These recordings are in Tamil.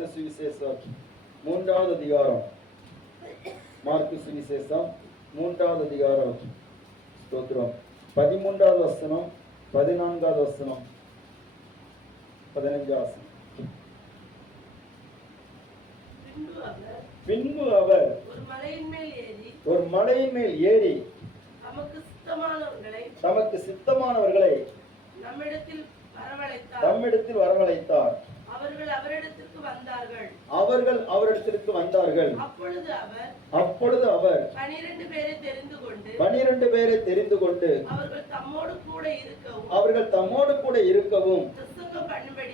எழுதின சுவிசேஷம் 3வது அதிகாரம். மார்க்கு சுவிசேஷம் 3வது அதிகாரம். ஸ்தோத்திரம். 13வது வசனம், 14வது வசனம், 15வது வசனம். பின்பு அவர் ஒரு மலையின் மேல் ஏறி தமக்கு சித்தமானவர்களை நம்மிடத்தில் வரவழைத்தார். அவர்கள் அவரிடத்திற்கு வந்தார்கள். அப்பொழுது அவர் 12 பேரை தெரிந்து கொண்டு அவர்கள் தம்மோடு கூட இருக்கவும்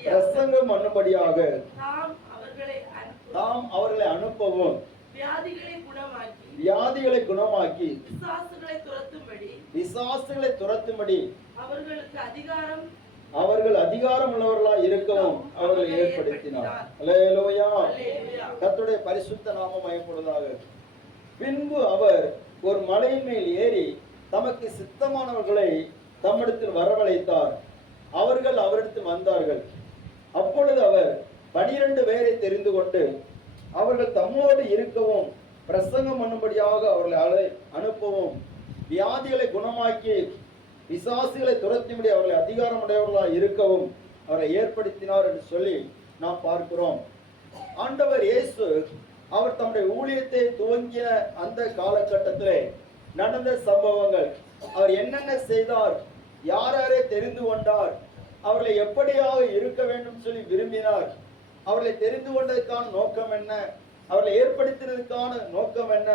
பிரசங்கம் பண்ணும்படியாக தாம் அவர்களை அனுப்பவும் வியாதிகளை குணமாக்கி பிசாசுகளை துரத்தும்படி அவர்கள் அதிகாரம் உள்ளவர்களாய் இருக்கவும் அவர்கள் ஏற்படுத்தினார். அல்லேலூயா. கர்த்தருடைய பரிசுத்த நாமம் மகிமைப்படுவதாக. பின்பு அவர் ஒரு மலையின் மேல் ஏறி தமக்கு சித்தமானவர்களை தம்மிடத்தில் வரவழைத்தார். அவர்கள் அவரிடத்தில் வந்தார்கள். அப்பொழுது அவர் 12 பேரை தெரிந்து கொண்டு அவர்கள் தம்மோடு இருக்கவும் பிரசங்கம் பண்ணும்படியாக அவர்களை அனுப்பவும் வியாதிகளை குணமாக்கி பிசாசுகளை துரத்தியும்படி அவர்களை அதிகாரம் உடையவர்களாக இருக்கவும் அவரை ஏற்படுத்தினார் என்று சொல்லி நாம் பார்க்கிறோம். ஆண்டவர் இயேசு அவர் தம்முடைய ஊழியத்தை துவங்கிய அந்த காலகட்டத்திலே நடந்த சம்பவங்கள், அவர் என்னென்ன செய்தார், யாரை தெரிந்து கொண்டார், அவர்களை எப்படியாக இருக்க வேண்டும் சொல்லி விரும்பினார், அவர்களை தெரிந்து கொண்டதற்கான நோக்கம் என்ன, அவர்களை ஏற்படுத்தினதுக்கான நோக்கம் என்ன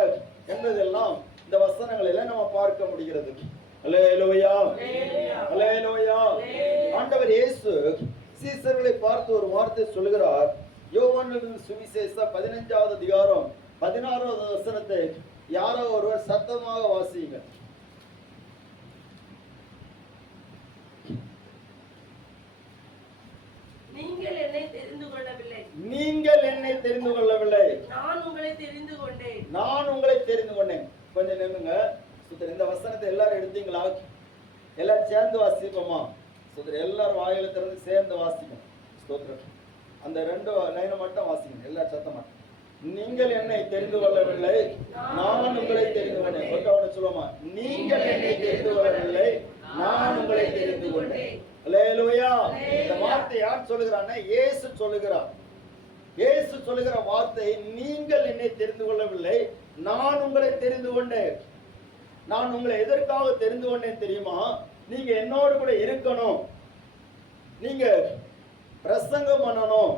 என்பதெல்லாம் இந்த வசனங்களில் நம்ம பார்க்க முடிகிறது. அல்லேலூயா, அல்லேலூயா. ஆண்டவர் இயேசு சீசர்களை பார்த்து ஒரு வார்த்தை சொல்கிறார். யோவான் சுவிசேஷம் 15வது அதிகாரம் 16வது வசனத்தை யாரோ ஒருவர் சத்தமாக வாசிங்க. நீங்கள் என்னை தெரிந்து கொள்ளவில்லை, நான் உங்களை தெரிந்து கொண்டேன். கொஞ்சம் நின்னுங்க. இந்த வசனத்தை எல்லாரும் எடுத்தீங்களா? எல்லாரும் சேர்ந்து வாசிப்போமா? எல்லாரும் வாயில திறந்து சேர்ந்து வாசிப்போம். ஸ்தோத்திரம். அந்த 2 லைனை மட்டும் வாசிக்கணும், எல்லாரும் சத்தமா. நீங்கள் என்னை தெரிந்து கொள்ளவில்லை, நான் உங்களை தெரிந்து கொண்டேன். ஒருத்தவனை சொல்லுவோமா? நீங்கள் என்னை தெரிந்து கொள்ளவில்லை, நான் உங்களை தெரிந்து கொண்டேன். அல்லேலூயா. இந்த வார்த்தை யார் சொல்லுகிறான்னா? இயேசு சொல்லுகிறார். இயேசு சொல்லுகிற வார்த்தை, நீங்கள் என்னை தெரிந்து கொள்ளவில்லை, நான் உங்களை தெரிந்து கொண்டேன். நான் உங்களை எதற்காக தெரிந்து கொண்டேன் தெரியுமா? நீங்க என்னோடு கூட இருக்கணும், நீங்க பிரசங்கம் பண்ணணும்,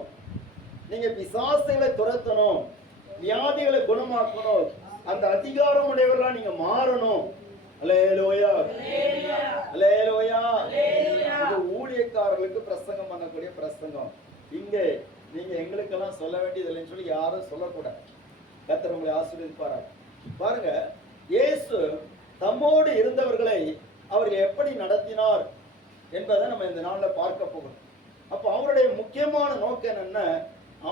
நீங்க பிசாசுகளை துரத்தணும், வியாதிகளை குணமாக்கணும், அந்த அதிகாரம் உடையவர்களா நீங்க மாறணும். அல்லேலூயா, அல்லேலூயா. இது ஊழியக்காரர்களுக்கு பிரசங்கம் பண்ணக்கூடிய பிரசங்கம். இங்க நீங்க எங்களுக்கெல்லாம் சொல்ல வேண்டியது இல்லைன்னு சொல்லி யாரும் சொல்லக்கூடாது. கர்த்தர் உங்களை ஆசீர்வதிப்பார். பாருங்க, இயேசு தம்மோடு இருந்தவர்களை அவர் எப்படி நடத்தினார் என்பதை நம்ம இந்த நாள்ல பார்க்க போகிறோம். அப்போ அவருடைய முக்கியமான நோக்கம் என்னன்னா,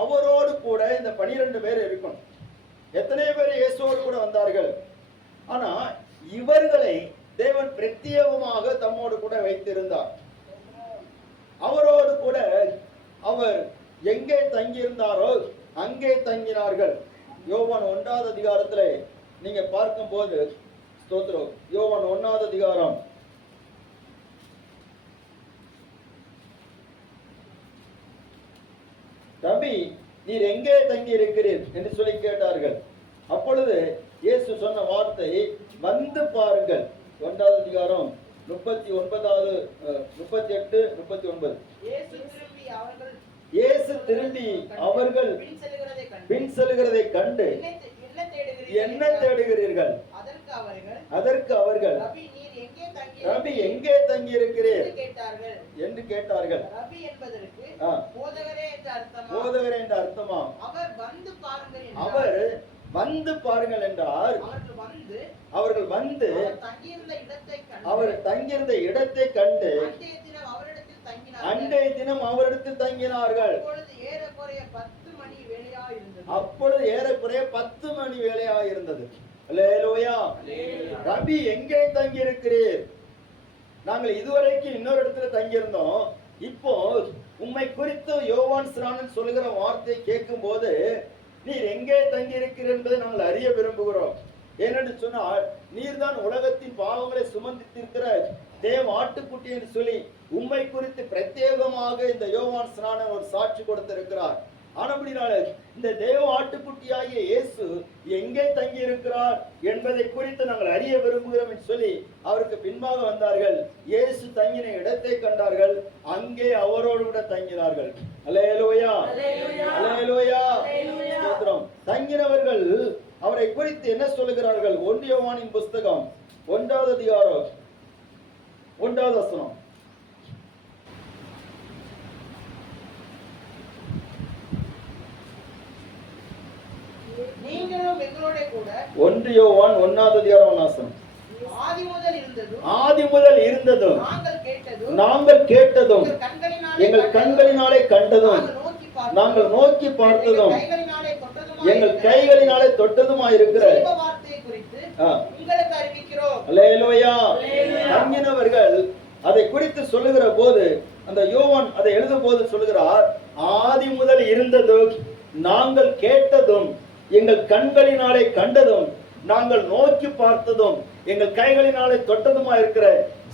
அவரோடு கூட இந்த 12 பேர் இருக்கணும். எத்தனை பேர் இயேசுவோடு கூட வந்தார்கள்? ஆனா இவர்களை தேவன் பிரத்யேகமாக தம்மோடு கூட வைத்திருந்தார். அவரோடு கூட அவர் எங்கே தங்கியிருந்தாரோ அங்கே தங்கினார்கள். யோவான் 1வது அதிகாரத்திலே நீங்க பார்க்கும்போது, ஸ்தோத்திரம், யோவான் 1வது அதிகாரம் ரபி, நீர் எங்கே தங்கி இருக்கிறீர் என்று சொல்லி கேட்டார்கள். அப்பொழுது இயேசு சொன்ன வார்த்தை, வந்து பாருங்கள். 1வது அதிகாரம் 38, 39. இயேசு திரும்பி அவர்கள் பின் செல்கிறதை கண்டு, என்ன தேடுகிறீர்கள்? அதற்கு அவர்கள், ரபி எங்கே தங்கி இருக்கிறீர் என்று கேட்டார்கள். போதகரே என்ற அர்த்தமா? அவர் வந்து பாருங்கள் என்றார். அவர்கள் வந்து அவர் தங்கியிருந்த இடத்தை கண்டு அன்றைய தினம் அவரிடத்தில் தங்கினார்கள். அப்பொழுது ஏறக்குறைய 10 மணி வேளையாக இருந்தது. அல்லேலூயா. ரபி எங்கே தங்கி இருக்கிறீர்? நாங்கள் இதுவரைக்கும் இன்னொரு இடத்துல தங்கியிருந்தோம், இப்போ உம்மை குறித்து யோவான் ஸ்நானன் சொல்லுகிற வார்த்தையை கேட்கும் போது நீர் எங்கே தங்கி இருக்கிறீர் என்பதை நாங்கள் அறிய விரும்புகிறோம். ஏனென்று சொன்னால் நீர்தான் உலகத்தின் பாவங்களை சுமந்திருக்கிற தேவ ஆட்டுக்குட்டி என்று சொல்லி உம்மை குறித்து பிரத்யேகமாக இந்த யோவான் ஸ்நானன் ஒரு சாட்சி கொடுத்திருக்கிறார். ஆனபடினால இந்த தேவ ஆட்டுக்குட்டியாகிய இயேசு எங்கே தங்கி இருக்கிறார் என்பதை குறித்து நாங்கள் அறிய விரும்புகிறோம் என்று சொல்லி அவருக்கு பின்பாக வந்தார்கள். இயேசு தங்கின இடத்தை கண்டார்கள், அங்கே அவரோடு கூட தங்கினார்கள். அல்லேலூயா, அல்லேலூயா. ஸ்தோத்திரம். தங்கினவர்கள் அவரை குறித்து என்ன சொல்லுகிறார்கள்? 1 யோவானின் புஸ்தகம் 1வது அதிகாரம் 1வது வசனம். நீங்களும் எங்களோட கூட 1 யோவான் 1வது அதிகாரம் 1 வசனம். ஆதி முதல் இருந்ததும் நாங்கள் கேட்டதும் எங்கள் கண்களினாலே கண்டதும் நாங்கள் நோக்கி பார்த்ததும் எங்கள் கைகளினாலே தொட்டதுமாயிருக்கிற உங்களுக்கு அறிவிக்கிறோம். அல்லேலூயா. தங்கினவர்கள் அதை குறித்து சொல்லுகிற போது அந்த யோவான் அதை எழுதும் போது சொல்லுகிறார், ஆதி முதல் இருந்ததும் நாங்கள் கேட்டதும் எங்கள் கண்களினாலே கண்டதும் நாங்கள் நோக்கி பார்த்ததும் எங்கள் கைகளினாலே தொட்டதுமா இருக்கிற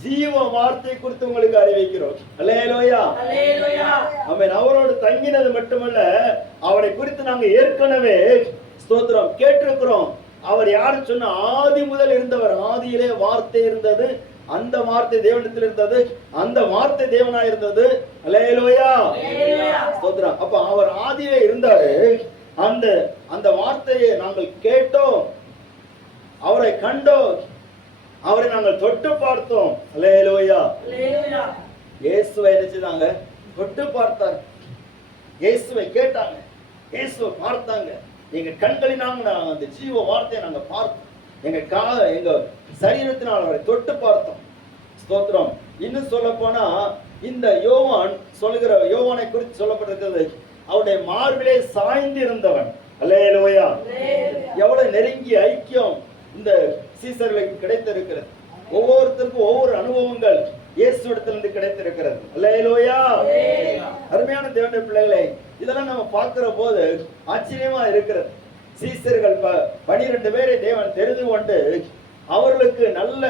ஜீவ வார்த்தை குறித்து உங்களுக்கு அறிவிக்கிறோம். அல்லேலூயா, ஆமென். அவரோடு தங்கினது மட்டுமல்ல, அவரை குறித்து நாங்க ஏற்கனவே ஸ்தோத்திரம் கேட்டிருக்கிறோம். அவர் யாரு சொன்ன? ஆதி முதல் இருந்தவர். ஆதியிலே வார்த்தை இருந்தது, அந்த வார்த்தை தேவனிடத்தில் இருந்தது, அந்த வார்த்தை தேவனாய் இருந்தது. அல்லேலூயா, ஸ்தோத்திரம். அப்ப அவர் ஆதியிலே இருந்தாரு. அந்த வார்த்தையை நாங்கள் கேட்டோம், அவரை கண்டோம், அவரை நாங்கள் தொட்டு பார்த்தோம். அல்லேலூயா. இயேசுவை நினைச்சுதாங்க தொட்டு பார்த்தாங்க, இயேசுவை கேட்டாங்க, இயேசுவை பார்த்தாங்க. எங்க கண்களினாங்க அந்த ஜீவ வார்த்தையை நாங்க பார்த்தோம், எங்க சரீரத்தினால் அவரை தொட்டு பார்த்தோம். ஸ்தோத்திரம். இன்னும் சொல்ல போனா இந்த யோவான் சொல்லுகிற யோவானை குறித்து சொல்லப்பட்டிருக்கிறது, அவருடைய மார்பிலே சாய்ந்து இருந்தவன். அல்லேலூயா. எவ்வளவு நெருங்கிய ஐக்கியம் இந்த சீசர்களுக்கு கிடைத்திருக்கிறது. ஒவ்வொருத்தருக்கும் ஒவ்வொரு அனுபவங்கள் இயேசுவிடத்திலிருந்து கிடைத்திருக்கிறது. அல்லேலூயா. அருமையான தேவனுடைய பிள்ளைகளே, இதெல்லாம் நம்ம பார்க்கிற போது ஆச்சரியமா இருக்கிறது. சீசர்கள் 12 பேரை தேவன் தெரிந்து கொண்டு அவர்களுக்கு நல்ல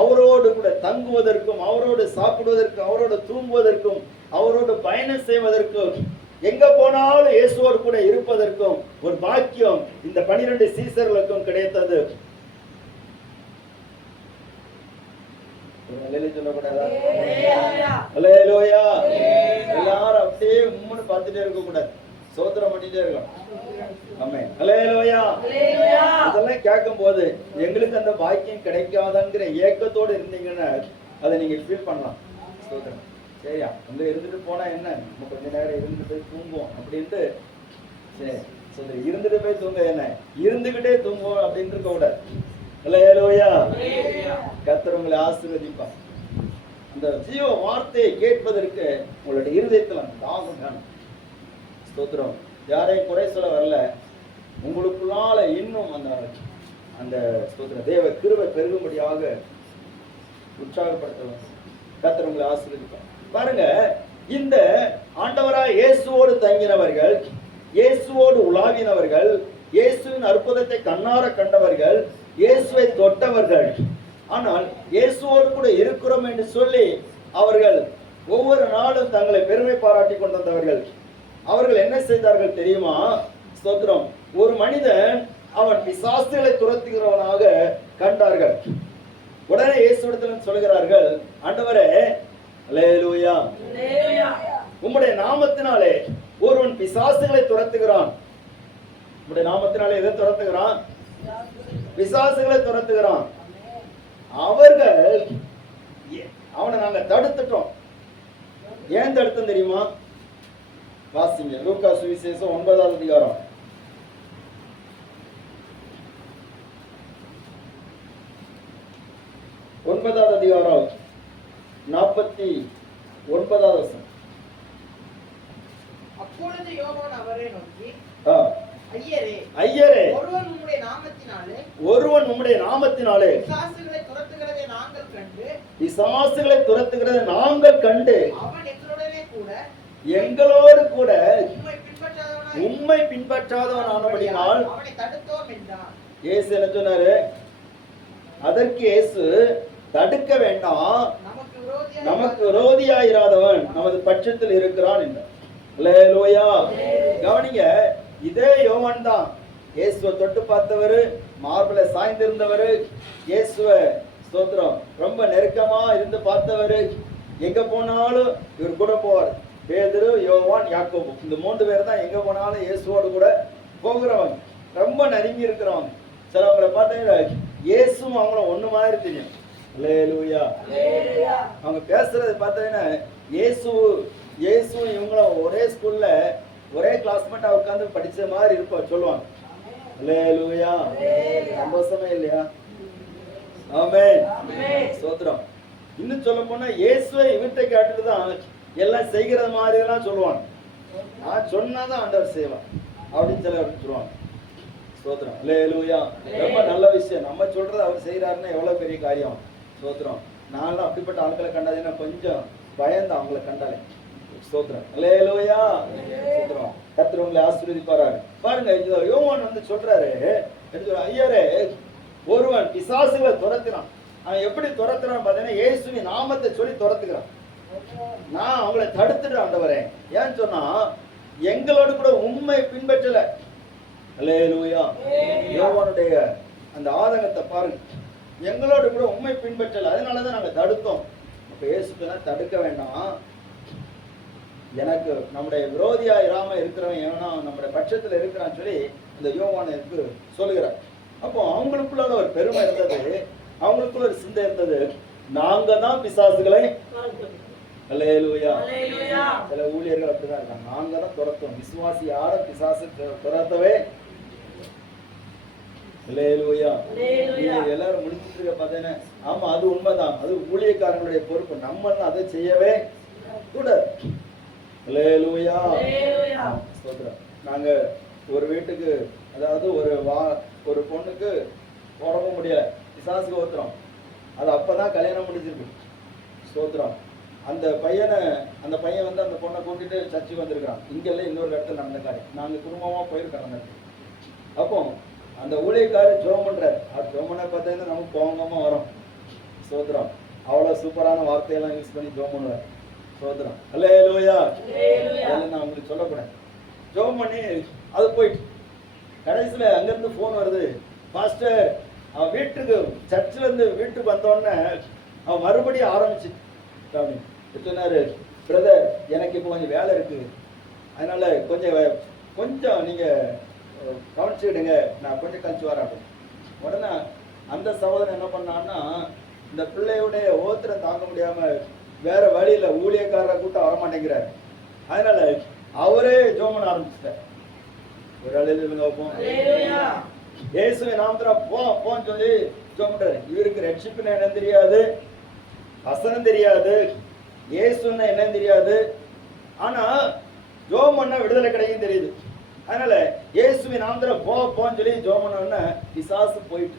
அவரோடு கூட தங்குவதற்கும், அவரோடு சாப்பிடுவதற்கும், அவரோடு தூங்குவதற்கும், அவரோடு பயணம் செய்வதற்கும், எங்க போனாலும் இயேசுவோடு கூட இருப்பதற்கும் ஒரு பாக்கியம் இந்த 12 சீசர்களுக்கும் கிடைத்தது. எல்லாரும் அப்படியே உம்முன்னு பார்த்துட்டே இருக்க கூடாது, சோத்திரம் பண்ணிட்டே இருக்கணும். ஆமென். அல்லேலூயா. இதெல்லாம் கேட்கும் போது எங்களுக்கு அந்த பாக்கியம் கிடைக்காதங்கிற ஏக்கத்தோடு இருந்தீங்கன்னா அதை நீங்க ஃபீல் பண்ணலாம். சோத்திரம். சரியா, அங்க இருந்துட்டு போனா என்ன, நம்ம கொஞ்ச நேரம் இருந்துட்டு போய் தூங்குவோம் அப்படின்ட்டு, சரி சரி இருந்துட்டு போய் தூங்க என்ன, இருந்துகிட்டே தூங்குவோம் அப்படின்னு இருக்க கூடாது. அல்லேலூயா. கர்த்தர் உங்களை ஆசீர்வதிப்பார். அந்த ஜீவ வார்த்தையை கேட்பதற்கு உங்களுடைய இருதயத்தில் அந்த தாகம் வேணும். ஸ்தோத்திரம். யாரையும் குறை சொல்ல வரல, உங்களுக்குள்ளால இன்னும் அந்த ஸ்தோத்திர தேவ கிருபை பெருகும்படியாக உற்சாகப்படுத்த கர்த்தர் உங்களை ஆசீர்வதிப்பார். பாருங்க, இந்த ஆண்டவராய் இயேசுவோடு தங்கினவர்கள், இயேசுவோடு உலாவினவர்கள், இயேசுவின் அற்புதத்தை கண்ணார கண்டவர்கள், இயேசுவை தொட்டவர்கள், ஆனால் இயேசுவோடு கூட இருக்கிறோம் என்று சொல்லி அவர்கள் ஒவ்வொரு நாளும் தங்களை பெருமை பாராட்டி கொண்டிருந்தவர்கள். அவர்கள் என்ன செய்தார்கள் தெரியுமா? ஸ்தோத்திரம். ஒரு மனிதன் அவன் பிசாசுகளை துரத்துகிறவனாக கண்டார்கள். உடனே இயேசுவிடத்தில் சொல்கிறார்கள், ஆண்டவரே, அல்லேலூயா, உம்முடைய நாமத்தினாலே ஒருவன் பிசாசுகளை துரத்துகிறான். உம்முடைய நாமத்தினாலே எதை துரத்துகிறான்? பிசாசுகளை துரத்துகிறான். அவனை நாங்க தடுத்துட்டோம். ஏன் தடுத்தோம் தெரியுமா? வாசிங்க, லூக்கா சுவிசேஷம் 9வது அதிகாரம் 49வது அதிகாரம் 49வது வசனம். அப்பொழுது யோவான் அவரை நோக்கி, ஐயரே, ஒருவன் உம்முடைய நாமத்தினாலே பிசாசுகளை துரத்துகிறதை நாங்கள் கண்டு அவன் எங்களுடனே கூட எங்களோடு கூட உம்மை பின்பற்றாதவனாய் உம்மை பின்பற்றாதவன் ஆனபடினால் அவனை தடுத்தோம் என்றான். இயேசு என்ன சொன்னாரு? அதற்கு இயேசு, தடுக்க வேண்டாம், நமக்கு விரோதியாயிராதவன் நமது பட்சத்தில் இருக்கிறான் என்றார். அல்லேலூயா. கவனிங்க, இதே யோவான் தான் இயேசுவை தொட்டு பார்த்தவர், மார்பில சாய்ந்திருந்தவர், இயேசுவை ஸ்தோத்திரம் ரொம்ப நெருக்கமா இருந்து பார்த்தவர், எங்க போனாலும் இவர் கூட போவார். பேதுரு, யோவான், யாக்கோபு, இந்த 3 பேர் தான் எங்க போனாலும் இயேசுவோடு கூட போகிறவங்க, ரொம்ப நெருங்கி இருக்கிறவங்க. சிலவங்களை பார்த்தீங்கன்னா இயேசுவும் அவங்களும் ஒண்ணு மாதிரி தெரியும். அல்லேலூயா. அவங்க பேசுறது பார்த்தீங்கன்னா இயேசு இவங்களும் ஒரே ஸ்கூல்ல ஒரே கிளாஸ்மேட்டா உட்கார்ந்து படிச்ச மாதிரி இருப்போம் சொல்லுவாங்க. அல்லேலூயா. சந்தோஷமே இல்லையா? ஆமென். ஸ்தோத்திரம். இன்னும் சொல்ல போனா இயேசுவை இவர்கிட்ட கேட்டுட்டு தான் எல்லாம் செய்கிறது மாதிரி எல்லாம் சொல்லுவாங்க. நான் சொன்னாதான் ஆண்டவர் செய்வான் அப்படின்னு சிலர் சொல்லுவாங்க. ஸ்தோத்திரம். அல்லேலூயா. ரொம்ப நல்ல விஷயம். நம்ம சொல்றது அவர் செய்யறாருன்னா எவ்வளவு பெரிய காரியம். ஸ்தோத்திரம். நான்லாம் அப்படிப்பட்ட ஆட்களை கண்டாதீங்கன்னா கொஞ்சம் பயந்து அவங்களை கண்டாலே. ஸ்தோத்திரம். அல்லேலூயா. ஸ்தோத்திரம். கர்த்தர் உங்களை ஆசீர்வதிப்பாரு. பாருங்க, இந்த யோவான் வந்து சொல்றாரு, ஐயரே, ஒருவன் பிசாசுகளை துரத்தினான். அவன் எப்படி துரத்துறான் பார்த்தீங்கன்னா இயேசுவின் நாமத்தை சொல்லி துரத்துக்கிறான். நான் அவங்களை தடுத்துட்டு ஆண்டவரே, ஏன்னு சொன்னா எங்களோடு கூட உண்மை பின்பற்றல. அல்லேலூயா. யோவானுடைய அந்த ஆதங்கத்தை பாருங்க, எங்களோடு கூட உண்மை பின்பற்றல, அதனாலதான் நாங்க தடுத்தோம். அப்ப இயேசுக்குன்னா தடுக்க வேண்டாம், எனக்கு நம்முடைய விரோதியா இராம இருக்கிறவன் ஏன்னா நம்முடைய பட்சத்துல இருக்கிறான்னு சொல்லி இந்த யோவானுக்கு சொல்லுகிறார். அப்போ அவங்களுக்குள்ள ஒரு பெருமை இருந்தது, அவங்களுக்குள்ள ஒரு சிந்தை இருந்தது, நாங்க தான் பிசாசுகளை. அல்லேலூயா. சில ஊழியர்கள் அப்படிதான் இருக்காங்க, நாங்க தான் துரத்துவோம், விசுவாசி யாரும் பிசாசு துரத்தவே. அல்லேலூயா. எல்லாரும் முடிச்சுட்டு இருக்க பார்த்தேன்னா ஆமா அது உண்மைதான், அது ஊழியக்காரங்களுடைய பொறுப்பு, நம்ம அதை செய்யவே கூடாது. அல்லேலூயா. நாங்க ஒரு வீட்டுக்கு, அதாவது ஒரு பொண்ணுக்கு உடம்பு முடியல, பிசாசுக்கு ஒருத்தரம், அது அப்பதான் கல்யாணம் முடிஞ்சிருக்கு. ஸ்தோத்திரம். அந்த பையன் வந்து அந்த பொண்ணை கூட்டிட்டு சர்ச்சுக்கு வந்திருக்கான். இங்கெல்லாம் இன்னொரு இடத்துல நடந்த காரியம், நாங்க குடும்பமா போயிருக்கோம் அந்த இடத்துக்கு. அப்போ அந்த ஊழியக்காரர் ஜெபம் பண்றாரு. அது ஜெபம் பண்ண பார்த்தீங்கன்னா நமக்கு கோபமா வரும். ஸ்தோத்திரம். அவ்வளவு சூப்பரான வார்த்தையெல்லாம் யூஸ் பண்ணி ஜெபம் பண்ணுவார். ஸ்தோத்திரம். அல்லேலூயா. அதெல்லாம் நான் உங்களுக்கு சொல்லக்கூடாது. ஜெபம் பண்ணி அது போயிட்டு கடைசியில அங்கிருந்து போன் வருது, பாஸ்டர் அவன் வீட்டுக்கு சர்ச்சில் இருந்து வீட்டுக்கு வந்தோடனே அவன் மறுபடியும் ஆரம்பிச்சு சொன்னாரு, பிரதர் எனக்கு இப்போ கொஞ்சம் வேலை இருக்கு, அதனால கொஞ்சம் நீங்க கவனிச்சுக்கிடுங்க, நான் கொஞ்சம் கழிச்சு வரேன் அப்படின்னு. உடனே அந்த சகோதரன் என்ன பண்ணான்னா, இந்த பிள்ளையுடைய ஓத்திரம் தாங்க முடியாம வேற வழியில ஊழியக்காரரை கூட்டம் வரமாட்டேங்கிறாரு, அதனால அவரே ஜெபம் பண்ண ஆரம்பிச்சிட்டார். ஒரு அழையில வைப்போம், இயேசுவின் நாமத்துல போன்னு சொல்லி ஜெபம் பண்றாரு. இவருக்கு ரட்சிப்புன்னு என்னன்னு தெரியாது, வசனம் தெரியாது, இயேசுன்னா என்னன்னு தெரியாது, ஆனா ஜெபம் பண்ணா விடுதலை கிடைக்கும் தெரியுது. அதனால இயேசுவின் நாமத்துல போன்னு சொல்லி ஜெபம் பண்ண பிசாசு போயிட்டு.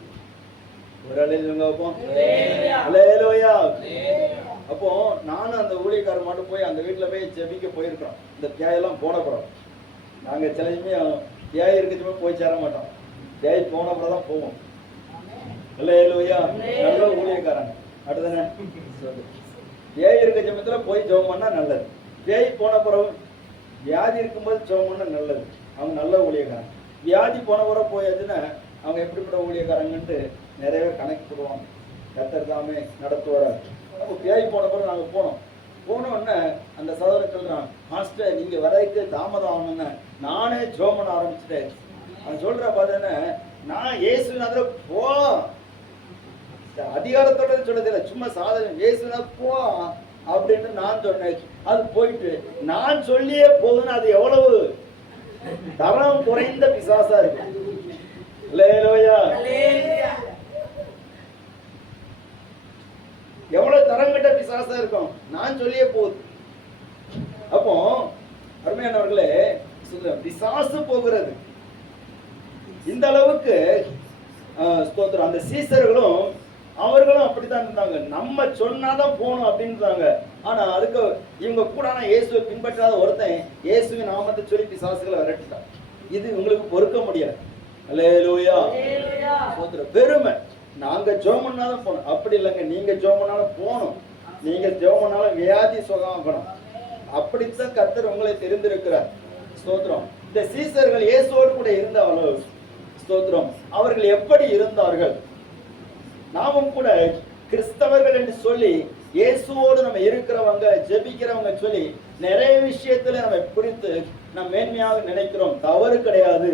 ஒரு அழையில வைப்போம். அல்லேலூயா. அப்போ நானும் அந்த ஊழியக்காரர் மட்டும் போய் அந்த வீட்டுல போய் ஜெபிக்க போயிருக்கிறோம். இந்த தியாயெல்லாம் போன போறோம். நாங்க சிலையுமே தியாயம் இருக்கிறதுமே போய் சேர மாட்டோம், தியாய் போன அப்புறம் தான் போவோம். அல்லேலூயா. நல்ல ஊழியக்காரங்க. அடுத்தானே தியாய் இருக்க சமயத்துல போய் ஜெபம் பண்ணா நல்லது, தியாய் போன பிறகு வியாதி இருக்கும்போது ஜெபம் பண்ணா நல்லது. அவங்க நல்ல ஊழியக்காரங்க. வியாதி போன பிறகு போயாச்சுன்னா அவங்க எப்படிப்பட்ட ஊழியக்காரங்கன்ட்டு நிறைய பேர் கணக்கு போடுவாங்க. கர்த்தர் தாமே நடத்துவார். அப்போ வியாதி போன பிறகு நாங்க போனோடனே அந்த சகோதரன் சொல்றான், மாஸ்டர் நீங்க வரைக்கு தாமதம் ஆகணும்னு நானே ஜெபம் பண்ண ஆரம்பிச்சுட்டேன். அவன் சொல்ற பார்த்தேன்னா, நான் இயேசுநாதர போ, அதிகாரத்தோட சொல்றதில்லை, சும்மா சாதாரண இயேசுநாத போ அப்படின்னு நான் சொன்னேன். அது போயிட்டு நான் சொல்லியே போதுன்னு அது எவ்வளவு தரம் குறைந்த பிசாசா இருக்கு. அல்லேலூயா. எவ்வளவு தரங்கட்ட பிசாசா இருக்கும், நான் சொல்லியே போகுது. அப்போ அருமையானவர்களே, பிசாசு போகிறது இந்த அளவுக்கு. ஸ்தோத்திரம். அந்த சீசர்களும் அவர்களும் அப்படித்தான் இருந்தாங்க. நம்ம சொன்னாதான் போகணும் அப்படின்றாங்க. ஆனா அதுக்கு இவங்க கூட இயேசுவை பின்பற்றாத ஒருத்தன் இயேசுவின் நாமத்தை சொல்லி பிசாசுகளை விரட்டிட்டான். இது உங்களுக்கு பொறுக்க முடியாது. அல்லேலூயா. பெருமை, நாங்க ஜெபம் பண்ணாலும் போகணும். அப்படி இல்லைங்க, நீங்க ஜெபம் பண்ணாலும் போகணும். நீங்க ஜெபம் பண்ணாலும் வியாதி சுகமாகணும். அப்படித்தான் கர்த்தர் உங்களை தெரிந்திருக்கிறார். ஸ்தோத்திரம். இந்த சீசர்கள் இயேசுவோடு கூட இருந்தாலும் ஸ்தோத்திரம், அவர்கள் எப்படி இருந்தார்கள்? நாமும் கூட கிறிஸ்தவர்கள் என்று சொல்லி இயேசுவோடு நம்ம இருக்கிறவங்க, ஜெபிக்கிறவங்க சொல்லி நிறைய விஷயத்துல நம்ம குறித்து நம்ம மேன்மையாக நினைக்கிறோம். தவறு கிடையாது.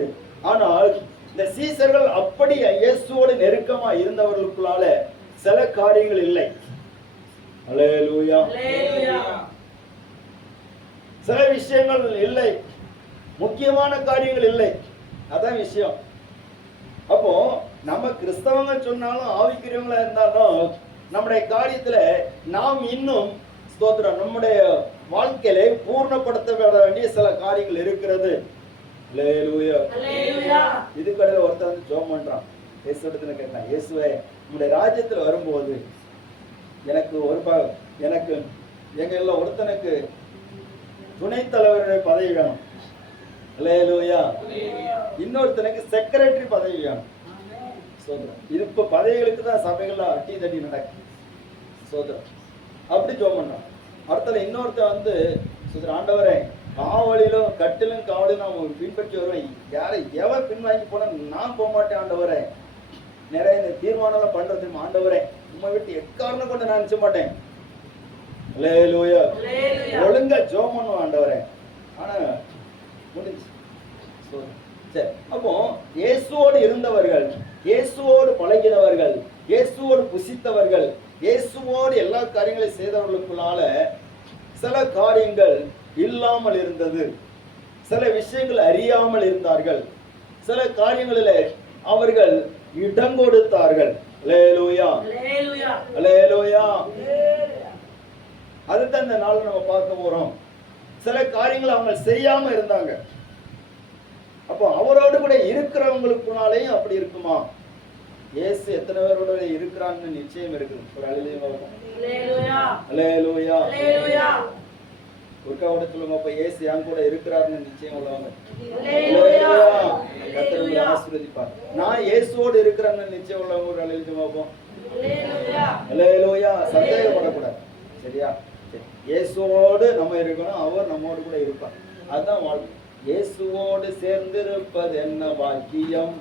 ஆனால் இந்த சீசர்கள் அப்படி இயேசுவோடு நெருக்கமா இருந்தவர்களுக்குள்ளால சில காரியங்கள் இல்லை. அல்லேலூயா. சில விஷயங்கள் இல்லை, முக்கியமான காரியங்கள் இல்லை. அதான் விஷயம். அப்போ நம்ம கிறிஸ்தவங்க சொன்னாலும் ஆவிக்கிறவங்களா இருந்தாலும் நம்முடைய காரியத்துல நாம் இன்னும் ஸ்தோத்திரம் நம்முடைய வாழ்க்கையில பூர்ணப்படுத்த வேண்டிய சில காரியங்கள் இருக்கிறது. அல்லேலூயா. இதுக்கடையில ஒருத்தர் வந்து ஜெபம் பண்றான். இயேசுவிடத்துல கேட்டான், இயேசுவே நம்முடைய ராஜ்யத்துல வரும்போது எனக்கு எங்க ஒருத்தனுக்கு துணைத் தலைவருடைய பதவி வேணும். அல்லேலூயா. இன்னொருத்தனுக்கு செக்ரட்டரி பதவி வேணும். சோதரம். இது இப்ப பதவிகளுக்கு தான் சபைகள்ல அட்டி தட்டி நடக்கும். சோதரம். அப்படி ஜெபம் பண்றான். அடுத்தல இன்னொருத்தன் வந்து சோதரம், ஆண்டவரே காவலிலும் கட்டிலும் காவலிலும் நான் பின்பற்றி வருவேன். எவன் பின்வாங்கி போனா நான் போக மாட்டேன் ஆண்டவரே. நிறைய இந்த தீர்மானம் பண்றது ஆண்டவரே, உண்மை விட்டு எக்காரணம் கொண்டு நான் நினைச்ச மாட்டேன். அல்லேலூயா. ஒழுங்கா ஜெபம் பண்ணுவோம் ஆண்டவரே. ஆனா முடிஞ்சு. சரி, அப்போ இயேசுவோடு இருந்தவர்கள், இயேசுவோடு பழகினவர்கள், இயேசுவோடு புசித்தவர்கள், இயேசுவோடு எல்லா காரியங்களையும் செய்தவர்களுக்குள்ளால சில காரியங்கள் இல்லாமல் இருந்தது. சில விஷயங்கள் அறியாமல் இருந்தார்கள். சில காரியங்களில் அவர்கள் இடம் கொடுத்தார்கள். அல்லேலூயா. அல்லேலூயா. அதுதான் இந்த நாள் நம்ம பார்க்க போறோம். சில காரியங்களை அவங்க செய்யாம இருந்தாங்க. அப்போ அவரோடு கூட இருக்கிறவங்களுக்குனாலேயும் அப்படி இருக்குமா? இயேசு எத்தனை பேரோட இருக்கிறாங்கன்னு நிச்சயம் இருக்குது. ஒரு அல்லேலூயா. ஒருக்காவோட சொல்லுங்க, அப்ப இயேசு என் கூட இருக்கிறாருன்னு நிச்சயம் உள்ளவங்க கர்த்தர் ஆசீர்வதிப்பார். நான் இயேசுவோடு இருக்கிறேன்னு நிச்சயம் உள்ளவங்க ஒரு அல்லேலூயா. அல்லேலூயா. சந்தேகப்படக்கூடாது. சரியா? இயேசுவோடு நம்ம இருக்கணும், அவர் நம்மோடு கூட இருப்பார். அதுதான் வாழ்க்கை. இயேசுவோடு சேர்ந்திருப்பது என்ன பாக்கியம்,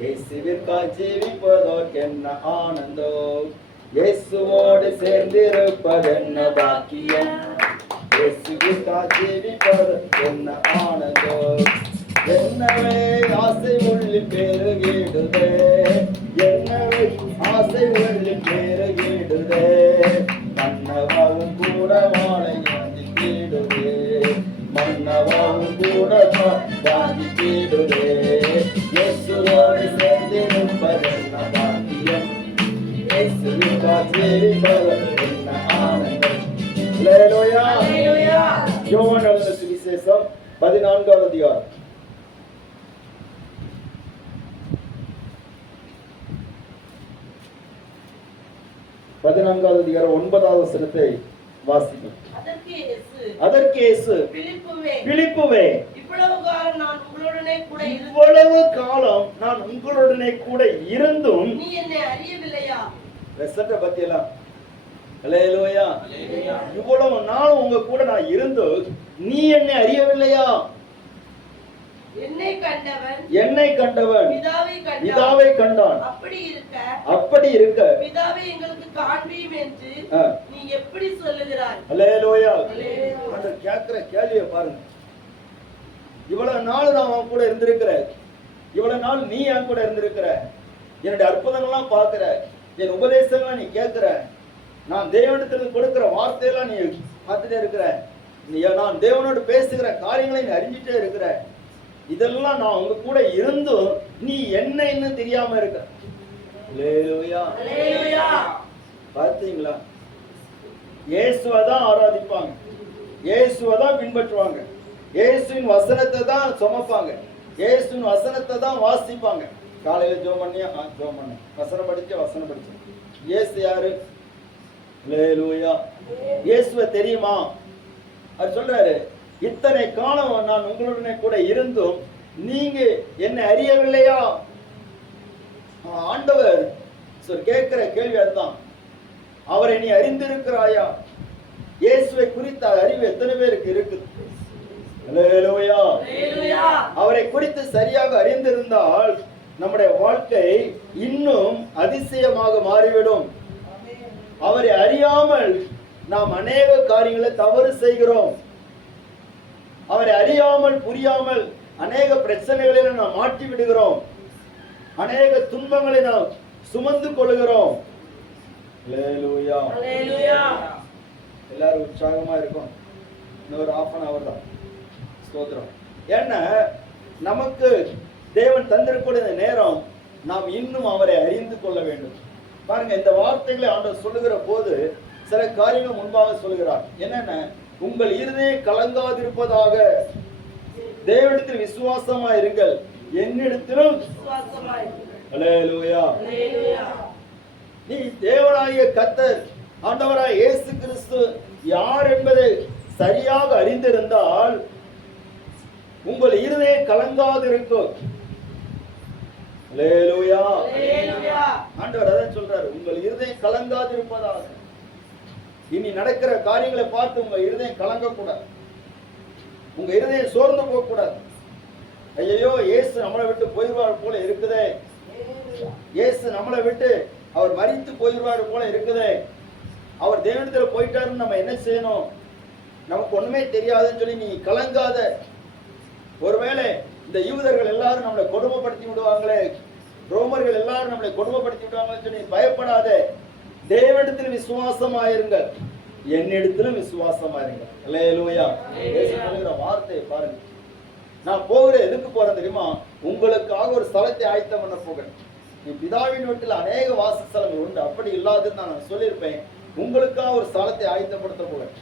இயேசுவிற்காக ஜீவிப்பதற்கு என்ன ஆனந்தம். இயேசுவோடு சேர்ந்திருப்பது என்ன பாக்கியம், இயேசுவிற்காக ஜீவிப்பது என்ன ஆனந்தம். என்னவே ஆசை உள்ளில் பெருகிடுதே, என்னவே ஆசை உள்ளில் பெருகிடுதே. மன்னவாவும் கூட வாழை வாங்கிடுதே, மன்னவாவும் கூட வாங்கிடுதே. இயேசுவோடு சேர்ந்திருப்பது என்ன பாக்கியம், இயேசுவிற்காக ஜீவிப்பது என்ன ஆனந்தம். அல்லேலூயா. யோவான் எழுதின சுவிசேஷம் 14வது அதிகாரம். 14வது அதிகாரம் 9வது வசனத்தை வாசிக்கும். அதற்கு இயேசு, பிலிப்புவே, இவ்வளவு காலம் நான் உங்களுடனே கூட இருந்தும் நீ என்னை அறியவில்லையா? வெசட்ட பத்தியெல்லாம். அல்லேலூயா. இவ்வளவு நாள் உங்க கூட நான் இருந்தும் நீ என்னை அறியவில்லையா? என்னை கண்டவன் பிதாவை கண்டான். அப்படி இருக்க பிதாவை எங்களுக்கு காண்பியும் என்று நீ எப்படி சொல்லுகிறாய்? அல்லேலூயா. அந்த கேக்குற கேள்வியை பாருங்க. இவ்வளவு நாள் நான் உன் கூட இருந்திருக்கிறேன், இவ்வளவு நாள் நீ என் கூட இருந்திருக்கிற, என்னுடைய அற்புதங்கள்லாம் பார்க்கிற, என் உபதேசங்கள்லாம் நீ கேட்கிற, நான் தேவனிடத்திலிருந்து கொடுக்கிற வார்த்தையெல்லாம் நீ பார்த்துட்டே இருக்கிற, நான் தேவனோடு பேசுகிற காரியங்களை நீ அறிஞ்சிட்டே இருக்கிற. இதெல்லாம் நான் உங்க கூட இருந்தும் நீ என்ன இன்னும் தெரியாம இருக்க. பார்த்தீங்களா? இயேசுவதான் ஆராதிப்பாங்க, இயேசுவதான் பின்பற்றுவாங்க, இயேசுவின் வசனத்தை தான் சுமப்பாங்க, இயேசுவின் வசனத்தை தான் வாசிப்பாங்க. காலையில ஜெபம் பண்ணியா ஜெபம் பண்ண, வசனம் படிச்ச வசனம் படிச்ச, இயேசு யாரு? அல்லேலூயா. இயேசுவை தெரியுமா? அவர் சொல்றாரு, இத்தனை காலம் நான் உங்களுடனே கூட இருந்தும் நீங்க என்னை அறியவில்லையா? ஆண்டவர் கேட்கிற கேள்வி அதுதான். அவரை நீ அறிந்திருக்கிறாயா? இயேசுவை குறித்த அறிவு எத்தனை பேருக்கு இருக்குது? அல்லேலூயா. அவரை குறித்து சரியாக அறிந்திருந்தால் நம்முடைய வாழ்க்கை இன்னும் அதிசயமாக மாறிவிடும். அவரை அறியாமல் நாம் அநேக காரியங்களை தவறு செய்கிறோம். அவரை அறியாமல் புரியாமல் அநேக பிரச்சனைகளை நாம் மாட்டி விடுகிறோம். அநேக துன்பங்களை நாம் சுமந்து கொள்கிறோம். அல்லேலூயா. எல்லாரும் உற்சாகமா இருக்கும். இன்னொரு 1/2 hour தான். ஸ்தோத்திரம். ஏன்னா நமக்கு தேவன் தந்திருக்கூடிய நேரம் நாம் இன்னும் அவரை அறிந்து கொள்ள வேண்டும். பாருங்க, இந்த வார்த்தைகளை ஆண்டவர் சொல்லுகிற போது சில காரியங்கள் முன்பாக சொல்லுகிறார். என்னென்ன? உங்கள் இருதயம் கலங்காதிருப்பதாக, தேவனிடத்தில் விசுவாசமா இருங்கள், என்னிடத்திலும் அல்லேலூயா. நீ தேவனாகிய கர்த்தர் ஆண்டவராய் இயேசு கிறிஸ்து யார் என்பதை சரியாக அறிந்திருந்தால் உங்கள் இருதயம் கலங்காதிருக்கும். அல்லேலூயா. ஆண்டவர் அதான் சொல்றாரு, உங்கள் இருதயம் கலங்காதிருப்பதாக. இனி நடக்கிற காரியங்களை பார்த்து உங்க இருதயம் கலங்க கூடாது. உங்க இருதயம் சோர்ந்து போக கூடாது. ஐயோ, இயேசு நம்மளை விட்டு போயிடுவார் போல இருக்குதே, இயேசு நம்மளை விட்டு அவர் மரித்து போயிடுவார் போல இருக்குதே, அவர் தேவனிடத்துல போயிட்டாருன்னு நம்ம என்ன செய்யணும்? நமக்கு ஒண்ணுமே தெரியாதுன்னு சொல்லி நீ கலங்காத. ஒருவேளை இந்த யூதர்கள் எல்லாரும் நம்மளை கொடுமைப்படுத்தி விடுவாங்களே, ரோமர்கள் எல்லாரும் நம்மளை கொடுமைப்படுத்தி விடுவாங்கன்னு சொல்லி பயப்படாத. தேவனிடத்தில் விசுவாசமாயிருங்கள், என்னிடத்திலும் விசுவாசமாயிருங்கள். அல்லேலூயா. வார்த்தை பாருங்க. நான் போகிற எதுக்கு போறேன் தெரியுமா? உங்களுக்காக ஒரு ஸ்தலத்தை ஆயத்தம் பண்ண போகிறேன். நீ பிதாவின் வீட்டில் அநேக வாசஸ்தலங்கள் உண்டு, அப்படி இல்லாதுன்னு நான் சொல்லியிருப்பேன். உங்களுக்காக ஒரு ஸ்தலத்தை ஆயத்தப்படுத்த போகிறேன்.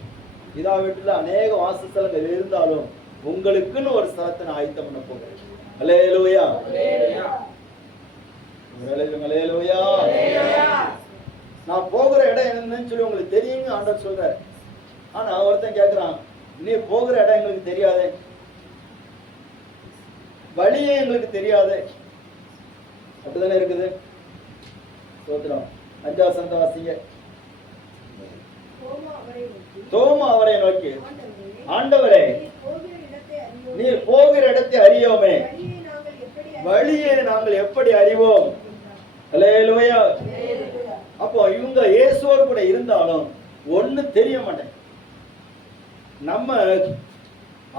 பிதா வீட்டில் அநேக வாசஸ்தலங்கள் இருந்தாலும் உங்களுக்குன்னு ஒரு ஸ்தலத்தை நான் ஆயத்தம் பண்ண போகிறேன். அல்லேலூயா. அல்லேலூயா. நான் போகிற இடம் என்னன்னு சொல்லி உங்களுக்கு தெரியுங்க ஆண்டவர் சொல்றாரு. ஆனா ஒருத்தன் கேட்கிறான், நீ போகிற இடம் எங்களுக்கு தெரியாதே, வழியே எங்களுக்கு தெரியாது. அப்படித்தானே இருக்குது. சோத்திரம். 5வது வசனத்தை வாசிங்க. தோமா அவரை நோக்கி, ஆண்டவரே, நீர் போகிற இடத்தை அறியோமே, வழியை நாங்கள் எப்படி அறிவோம்? அல்லேலூயா. அப்போ இவங்க இயேசுவோடு கூட இருந்தாலும் ஒண்ணு தெரிய மாட்டேன். நம்ம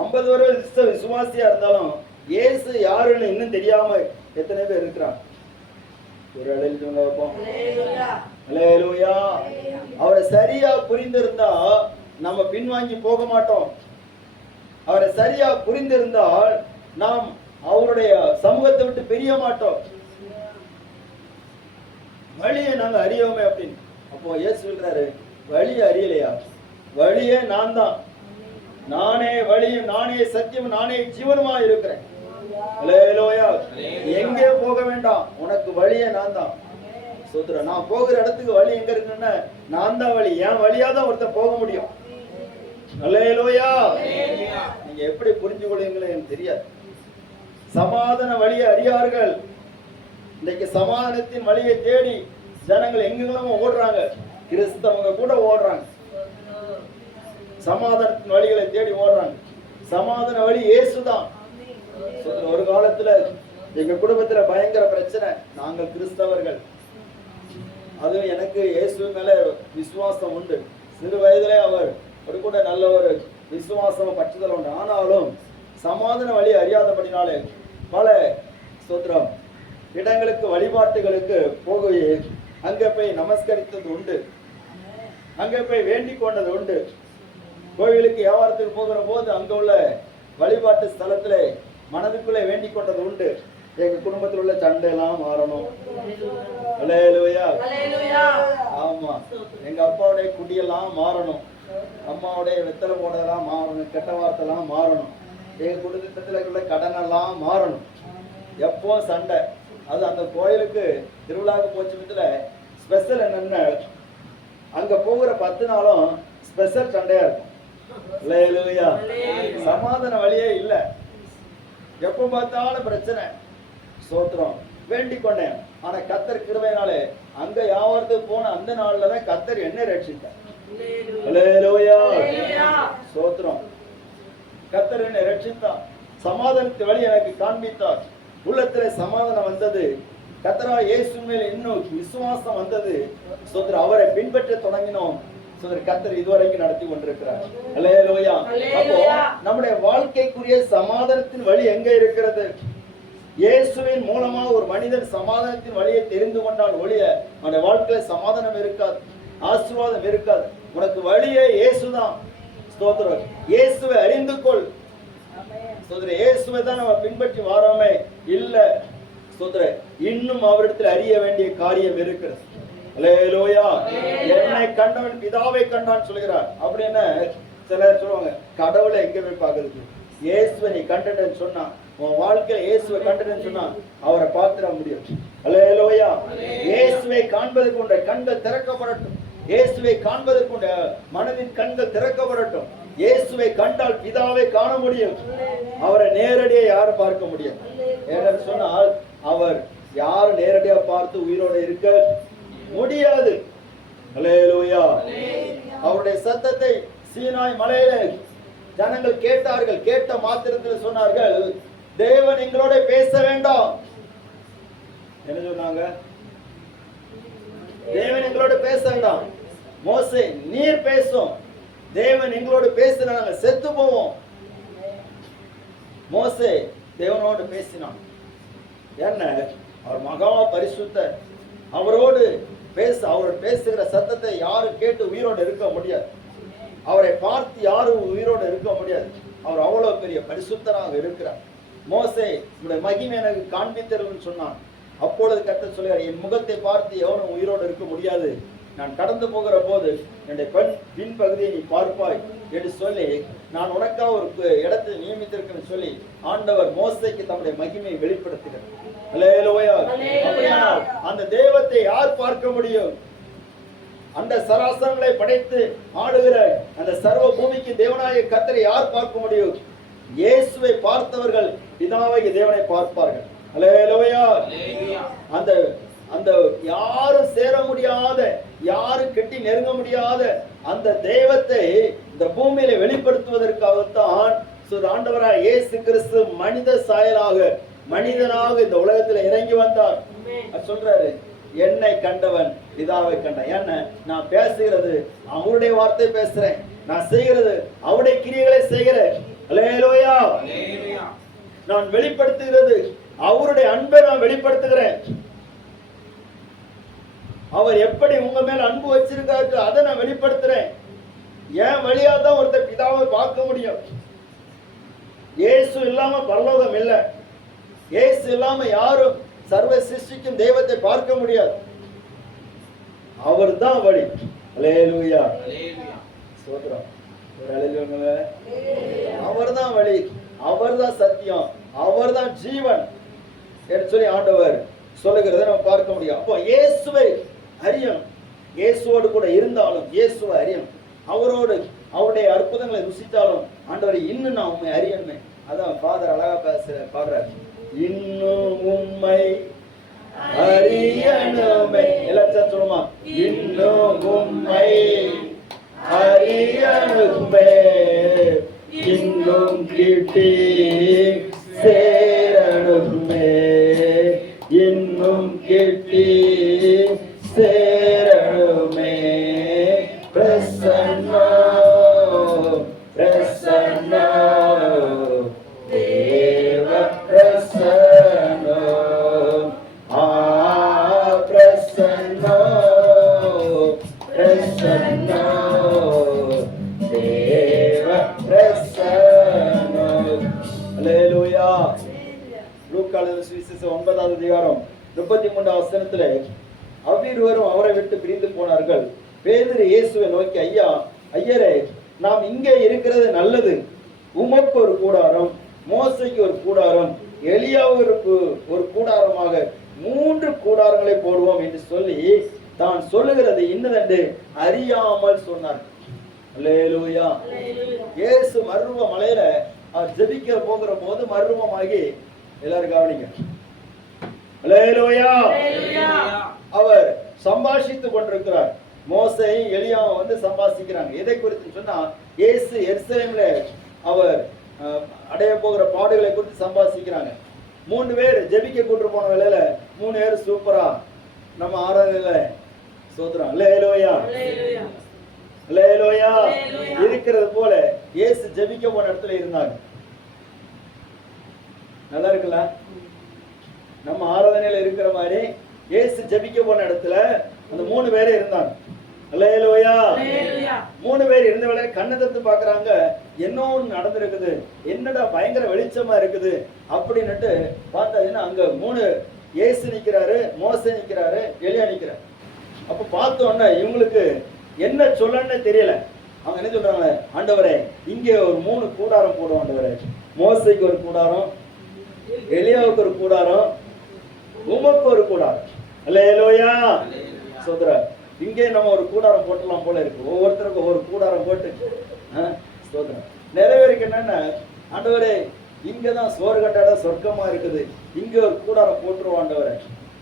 50 வருஷம் விசுவாசியா இருந்தாலும் இயேசு யாருன்னு இன்னும் தெரியாம எத்தனை பேர் இருக்கிறாங்க? ஒரு அழைத்து வைப்போம். அல்லேலூயா. அவரை சரியா புரிந்திருந்தா நம்ம பின்வாங்கி போக மாட்டோம். அவரை சரியா புரிந்திருந்தால் நாம் அவருடைய சமூகத்தை விட்டு பிரிய மாட்டோம். வழியை நாங்க அறியோமே அப்படின்னு. அப்போ இயேசு சொல்றாரு, வழியை அறியலையா? வழியே நான் தான், நானே வழியும் நானே சத்தியம் நானே ஜீவனுமா இருக்கிறேன். அல்லேலூயா. எங்கே போக வேண்டாம், உனக்கு வழியே நான் தான். சோத்ரா. நான் போகிற இடத்துக்கு வழி எங்க இருக்குன்னா நான் தான் வழி. என் வழியாதான் ஒருத்தர் போக முடியும். அல்லேலூயா. நீங்க எப்படி புரிஞ்சு கொள்வீங்களோ எனக்கு தெரியாது. சமாதான வழியை அறியார்கள். இன்னைக்கு சமாதானத்தின் வழியை தேடி ஜனங்கள் எங்கெல்லாம் ஓடுறாங்க. கிறிஸ்தவங்க கூட ஓடுறாங்க, சமாதானத்தின் வழிகளை தேடி ஓடுறாங்க. சமாதான வழி இயேசுதான். ஒரு காலத்துல எங்க குடும்பத்துல பயங்கர பிரச்சனை. நாங்கள் கிறிஸ்தவர்கள், அதுவும் எனக்கு இயேசு மேல விசுவாசம் உண்டு. சிறு வயதிலே அவர் ஒரு கூட நல்ல ஒரு விசுவாசம் பற்றுதல் உண்டு. ஆனாலும் சமாதான வழி அறியாதபடினாலே பல சோத்திரம் இடங்களுக்கு வழிபாட்டுகளுக்கு போய் அங்கே போய் நமஸ்கரித்தது உண்டு, அங்கே போய் வேண்டிக் கொண்டது உண்டு. கோவிலுக்கு வியாபாரத்துக்கு போகிற போது அங்க உள்ள வழிபாட்டு ஸ்தலத்துல மனதுக்குள்ளே வேண்டிக் கொண்டது உண்டு. எங்க குடும்பத்தில் உள்ள சண்டை எல்லாம் மாறணும். அல்லேலூயா. ஆமா. எங்க அப்பாவுடைய குடியெல்லாம் மாறணும், அம்மாவுடைய வெத்தலை போடலாம் மாறணும், கெட்ட வார்த்தை எல்லாம் மாறணும், எங்க குடும்பத்துல உள்ள கடன் எல்லாம் மாறணும். எப்போ சண்டை. அது அந்த கோயிலுக்கு திருவிழாவுக்கு போச்சு ஸ்பெஷல் என்னன்னா அங்க போகிற 10 நாளும் ஸ்பெஷல் சண்டையா இருக்கும். அல்லேலூயா. சமாதான வழியே இல்ல, எப்ப பார்த்தாலும் பிரச்சனை. ஸ்தோத்திரம். வேண்டிக் கொண்டேன், ஆனா கர்த்தர் கிருபையினாலே அங்க யாவரத்துக்கு போன அந்த நாள்ல தான் கர்த்தர் என்ன ரட்சித்தார். அல்லேலூயா. ஸ்தோத்திரம். கர்த்தர் என்னை ரட்சித்தார், சமாதானத்து வழி எனக்கு காண்பித்தார், உள்ளத்திலே சமாதானம் வந்தது, கர்த்தராகிய இயேசு மேல் இன்னும் விசுவாசம் வந்தது. ஸ்தோத்திரம். அவரை பின்பற்ற தொடங்கினோம். கர்த்தர் இதுவரைக்கும் நடத்தி கொண்டிருக்கிறார். அல்லேலூயா. அப்போ நம்முடைய வாழ்க்கைக்குரிய சமாதானத்தின் வழி எங்க இருக்கிறது? இயேசுவின் மூலமா ஒரு மனிதன் சமாதானத்தின் வழியை தெரிந்து கொண்டால் ஒழிய அவனுடைய வாழ்க்கையில சமாதானம் இருக்காது, ஆசீர்வாதம் இருக்காது. உனக்கு வழியே இயேசுதான். ஸ்தோத்திரம். இயேசுவை அறிந்து கொள். ஸ்தோத்திரம். இயேசுவை தான் நம்ம பின்பற்றி வாராமே இல்ல. ஸ்தோத்திரம். இன்னும் அவரிடத்தில் அறிய வேண்டிய காரியம் இருக்கிறது. அல்லேலூயா. என்னை கண்டவன் பிதாவை கண்டான் சொல்கிறார். அப்படின்னு சிலர் சொல்லுவாங்க, கடவுளை எங்க போய் பார்க்கறது? இயேசுவை நீ கண்டன்னு சொன்னா, உன் வாழ்க்கையில இயேசுவை கண்டன்னு சொன்னா அவரை பார்த்துட முடியும். அல்லேலூயா. இயேசுவை காண்பதற்கு உண்ட கண்கள் திறக்கப்படட்டும். இயேசுவை காண்பதற்கு உண்ட மனதின் கண்கள் திறக்கப்படட்டும். இயேசுவை கண்டால் பிதாவை காண முடியும். அவரை நேரடியாக யாரும் பார்க்க முடியும். ஏன்னு சொன்னால் அவர் யாரும் நேரடியா பார்த்து உயிரோடு இருக்க முடியாது. அல்லேலூயா. அவருடைய சத்தத்தை சீனாய் மலையில ஜனங்கள் கேட்டார்கள். கேட்ட மாத்திரத்தில் சொன்னார்கள், தேவன் எங்களோட பேச வேண்டாம். என்ன சொன்னாங்க? தேவன் எங்களோட பேச வேண்டாம், மோசே நீர் பேசும். தேவன் எங்களோடு பேசினா நாங்க செத்து போவோம். மோசே தேவனோடு பேசினான். என்ன? அவர் மகா பரிசுத்தர். அவரோடு அவர் பேசுகிற சத்தத்தை யாரும் கேட்டு உயிரோடு இருக்க முடியாது. அவரை பார்த்து யாரும் உயிரோடு இருக்க முடியாது. அவர் அவ்வளவு பெரிய பரிசுத்தராக இருக்கிறார். மோசே உடைய மகிமை எனக்கு காண்பித்தருன்னு சொன்னான். அப்பொழுது கர்த்தர் சொல்கிறார், என் முகத்தை பார்த்து எவனும் உயிரோடு இருக்க முடியாது. நான் கடந்து போகிற போது என்னுடைய பின் பகுதியை நீ பார்ப்பாய் என்று சொல்லி நான் உனக்கா ஒரு இடத்தை நியமித்திருக்கேன்னு சொல்லி ஆண்டவர் மோசேக்கு தம்முடைய மகிமையை வெளிப்படுத்துகிறார். அல்லேலூயா. அந்த தெய்வத்தை யார் பார்க்க முடியும்? அந்த சராசரங்களை படைத்து ஆளுகிற அந்த சர்வ பூமிக்கு தேவனாகிய கர்த்தரை யார் பார்க்க முடியும்? இயேசுவை பார்த்தவர்கள் பிதாவாகிய தேவனை பார்ப்பார்கள். அல்லேலூயா. அந்த அந்த யாரும் சேர முடியாத, யாரும் கெட்டி நெருங்க முடியாத அந்த தெய்வத்தை இந்த பூமியில வெளிப்படுத்துவதற்காகத்தான் ஆண்டவராக இயேசு கிறிஸ்து மனித சாயலாக மனிதனாக இந்த உலகத்துல இறங்கி வந்தார். சொல்றாரு, என்னை கண்டவன் பிதாவை கண்டான். என்ன? நான் பேசுகிறது அவருடைய வார்த்தை பேசுறேன், நான் செய்கிறது அவருடைய கிரியைகளை செய்கிறேன். அல்லேலூயா. நான் வெளிப்படுத்துகிறது அவருடைய அன்பை நான் வெளிப்படுத்துகிறேன். அவர் எப்படி உங்க மேல அன்பு வச்சிருக்காரு அதை நான் வெளிப்படுத்துறேன். என் வழியா தான் ஒருத்தர் பிதாவை பார்க்க முடியும். இயேசு இல்லாம பரலோகம் இல்லை. இயேசு இல்லாம யாரும் சர்வ சிருஷ்டிக்கும் தெய்வத்தை பார்க்க முடியாது. அவர் தான் வழி. அல்லேலூயா. ஸ்தோத்திரம். அவர் தான் வழி, அவர் தான் சத்தியம், அவர் தான் ஜீவன் என்று சொல்லி ஆண்டவர் சொல்லுகிறத நம்ம பார்க்க முடியும். அப்போ இயேசுவை அறியணும். இயேசுவோடு கூட இருந்தாலும் இயேசுவை அறியணும். அவரோடு அவருடைய அற்புதங்களை ருசித்தாலும் ஆண்டவரை இன்னும் நான் உண்மை அறியணுமே. அதான் ஃபாதர் அழகா பாடுறாரு, இன்னும் உண்மை அறியணுமே. எல்லாரும் சொல்லுமா, இன்னும் உண்மை அறியணுமே, இன்னும் கிட்டி சேரணுமே, இன்னும் கிட்டி சேரணுமே. பிரசன்னோ பிரசன்னோ தேவ பிரசன்னோ, பிரசன்னோ பிரசன்னோ தேவ பிரசன்னோ. அல்லேலூயா. லூக்கா எழுதின சுவிசேஷம் 9வது அதிகாரம் 33வது வசனத்திலே, அவ்விருவரும் அவரை விட்டு பிரிந்து போனார்கள். பேதுரு இயேசுவை நோக்கி, ஐயா, ஐயரே, நாம் இங்கே இருக்கிறது நல்லது. உமக்கு ஒரு கூடாரம், மோசைக்கு ஒரு கூடாரம், எலியாவுக்கு ஒரு கூடாரமாக 3 கூடாரங்களை போடுவோம் என்று சொல்லி தான் சொல்லுகிறது இன்னதென்று அறியாமல் சொன்னார். அல்லேலூயா. இயேசு மறுரூப மலையில அவர் ஜெபிக்க போகிற போது மறுரூபமாகி, எல்லாரும் கவனிங்க, அல்லேலூயா, அவர் சம்பாஷித்துக் கொண்டிருக்கிறார். மோசேயும் எலியாவும் வந்து சம்பாஷிக்கிறாங்க. எதை குறித்து சொன்னா, இயேசு எருசலேம்ல அவர் அடைய போகிற பாடுகளை குறித்து சம்பாஷிக்கிறாங்க. 3 பேர் ஜெபிக்க கூட்டு போன வேளையில 3 பேர் சூப்பரா நம்ம ஆராதனையில சோதரம் அல்லேலூயா அல்லேலூயா இருக்கிறது போல இயேசு ஜெபிக்க போன இடத்துல இருந்தாங்க. நல்லா இருக்குல்ல? நம்ம ஆராதனையில இருக்கிற மாதிரி இயேசு ஜெபிக்க போன இடத்துல அந்த 3 பேரே இருந்தாங்க. அல்லேலூயா. 3 பேர் இருந்த வேளை கண்ணை திறந்து பாக்குறாங்க, என்ன ஒண்ணு நடந்திருக்குது, என்னடா பயங்கர வெளிச்சமா இருக்குது அப்படின்னுட்டு பார்த்தா அங்க 3 இயேசு நிக்கிறாரு, மோசே நிக்கிறாரு, எலியா நிக்கிறாரு. அப்ப பார்த்தோன்னே இவங்களுக்கு என்ன சொல்லன்னு தெரியல. அவங்க என்ன சொல்றாங்க, ஆண்டவரே இங்கே ஒரு 3 கூடாரம் போடுவோம் ஆண்டவரே, மோசைக்கு ஒரு கூடாரம், எலியாவுக்கு ஒரு கூடாரம், உமக்கு ஒரு கூடாரம். அல்லேலூயா. சோதரா, இங்கே நம்ம ஒரு கூடாரம் போட்டலாம் போல இருக்கு. ஒவ்வொருத்தருக்கும் ஒரு கூடாரம் போட்டு ஸ்தோத்திரம். நிறைவேறிக்கு என்னன்னா, ஆண்டவரே இங்கதான் சோறு கட்டாட சொர்க்கமா இருக்குது, இங்க ஒரு கூடாரம் போட்டுருவோம் ஆண்டவரே.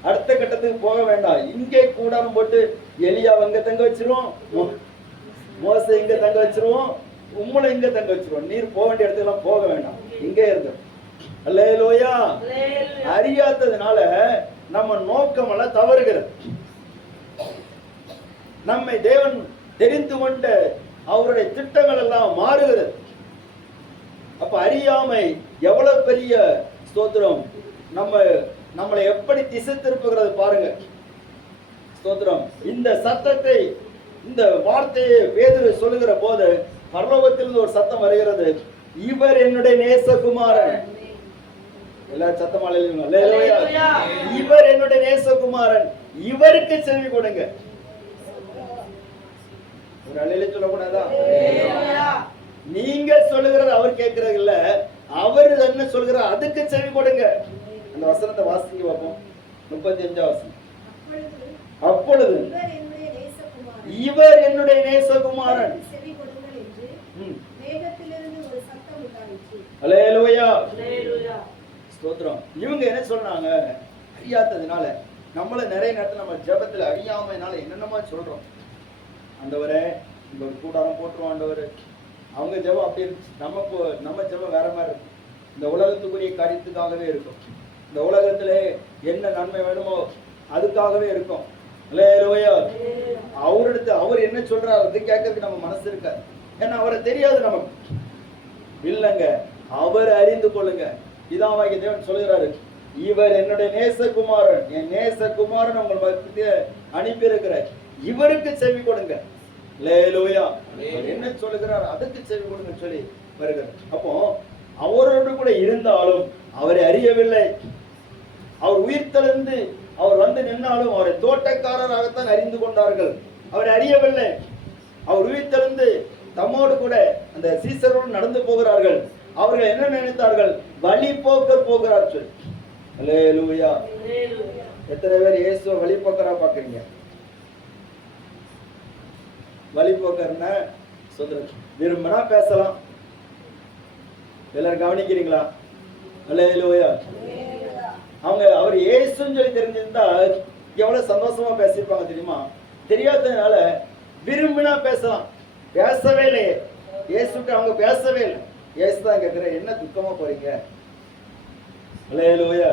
அடுத்த கட்டத்துக்கு போக வேண்டாம், இங்கே கூடாரம் போட்டு எலியா அங்க தங்க வச்சிருவோம், மோசை இங்க தங்க வச்சிருவோம், உம்மளை இங்க தங்க வச்சிருவோம். நீர் போக வேண்டிய இடத்துக்கு போக வேண்டாம், இங்கே இருக்கு. அல்லேலூயா. அறியாததுனால நம்ம நோக்கம் எல்லாம் தவறுகிறது. நம்மை தேவன் தெரிந்து கொண்ட அவருடைய திட்டங்கள் எல்லாம் மாறுகிறது. அப்ப அறியாமை எவ்வளவு பெரிய ஸ்தோத்திரம், நம்மளை எப்படி திசை திருப்புகிறது பாருங்க. ஸ்தோத்திரம். இந்த சத்தத்தை, இந்த வார்த்தையை பேதுரு சொல்லுகிற போது பரலோகத்திலிருந்து ஒரு சத்தம் வருகிறது, இவர் என்னுடைய நேசகுமாரன். எல்லா சத்தமால இவர் என்னுடைய நேசகுமாரன், இவருக்கு செவி கொடுங்க. ஒரு அலையில சொல்லக்கூடாதா? நீங்க சொல்லுகிறது அவர் கேட்கறது இல்ல, அவர் என்ன சொல்கிறார் அதுக்கு செவி கொடுங்க. அந்த வசனத்தை வாசிக்க பார்ப்போம். 35 வசனம். அப்பொழுது இவர் என்னுடைய நேசகுமாரன், அல்லேலூயா ஸ்தோத்திரம். இவங்க என்ன சொன்னாங்க, அறியாததுனால நம்மள நிறைய நேரத்தில் நம்ம ஜெபத்துல அறியாமைனால என்னென்னமா சொல்றோம். ஆண்டவரே இந்த ஒரு கூடாரம் போட்டுருவோம் ஆண்டவரே. அவங்க ஜெபம் அப்படி இருந்துச்சு, நம்ம ஜெபம் வேற மாதிரி இருக்கும். இந்த உலகத்துக்குரிய காரியத்துக்காகவே இருக்கும், இந்த உலகத்திலே என்ன நன்மை வேணுமோ அதுக்காகவே இருக்கும். அல்லேலூயா. அவரிடத்து அவர் என்ன சொல்றாரு அது கேட்கறதுக்கு நம்ம மனசு இருக்காது, ஏன்னா அவரை தெரியாது நமக்கு. இல்லைங்க, அவர் அறிந்து கொள்ளுங்க. இதான் வாங்கி தேவன் சொல்லுகிறாரு, இவர் என்னுடைய நேசகுமாரன், என் நேசகுமாரன் உங்கள் மத்திய அனுப்பி இருக்கிறார், இவருக்கு செவி கொடுங்க. அல்லேலூயா. என்ன சொல்லுகிறார் அதுக்கு செவி கொடுங்க சொல்லி வருகிறார். அப்போ அவரோடு கூட இருந்தாலும் அவரை அறியவில்லை. அவர் உயிர் தெழுந்து அவர் வந்து நின்னாலும் அவரை தோட்டக்காரராகத்தான் அறிந்து கொண்டார்கள், அவரை அறியவில்லை. அவர் உயிர் தெழுந்து தம்மோடு கூட அந்த சீசரோடு நடந்து போகிறார்கள். அவர்கள் என்ன நினைத்தார்கள், வழி போக்கர் போகிறார் சொல்லி. அல்லேலூயா. எத்தனை பேர் இயேசுவை வழி போக்கரா பாக்குறீங்க? வழிபோக்கர்னா சொல்றது விரும்பினா பேசலாம். எல்லாரும் கவனிக்கிறீங்களா? அல்லேலூயா. அவங்க அவர் இயேசுன்னு சொல்லி தெரிஞ்சிருந்தா எவ்வளவு சந்தோஷமா பேசியிருப்பாங்க தெரியுமா? தெரியாததுனால விரும்பினா பேசலாம், பேசவே இல்லையே. இயேசுக்கு அவங்க பேசவே இல்லை. இயேசு தான் கேட்கிற, என்ன துக்கமா போறீங்க? அல்லேலூயா.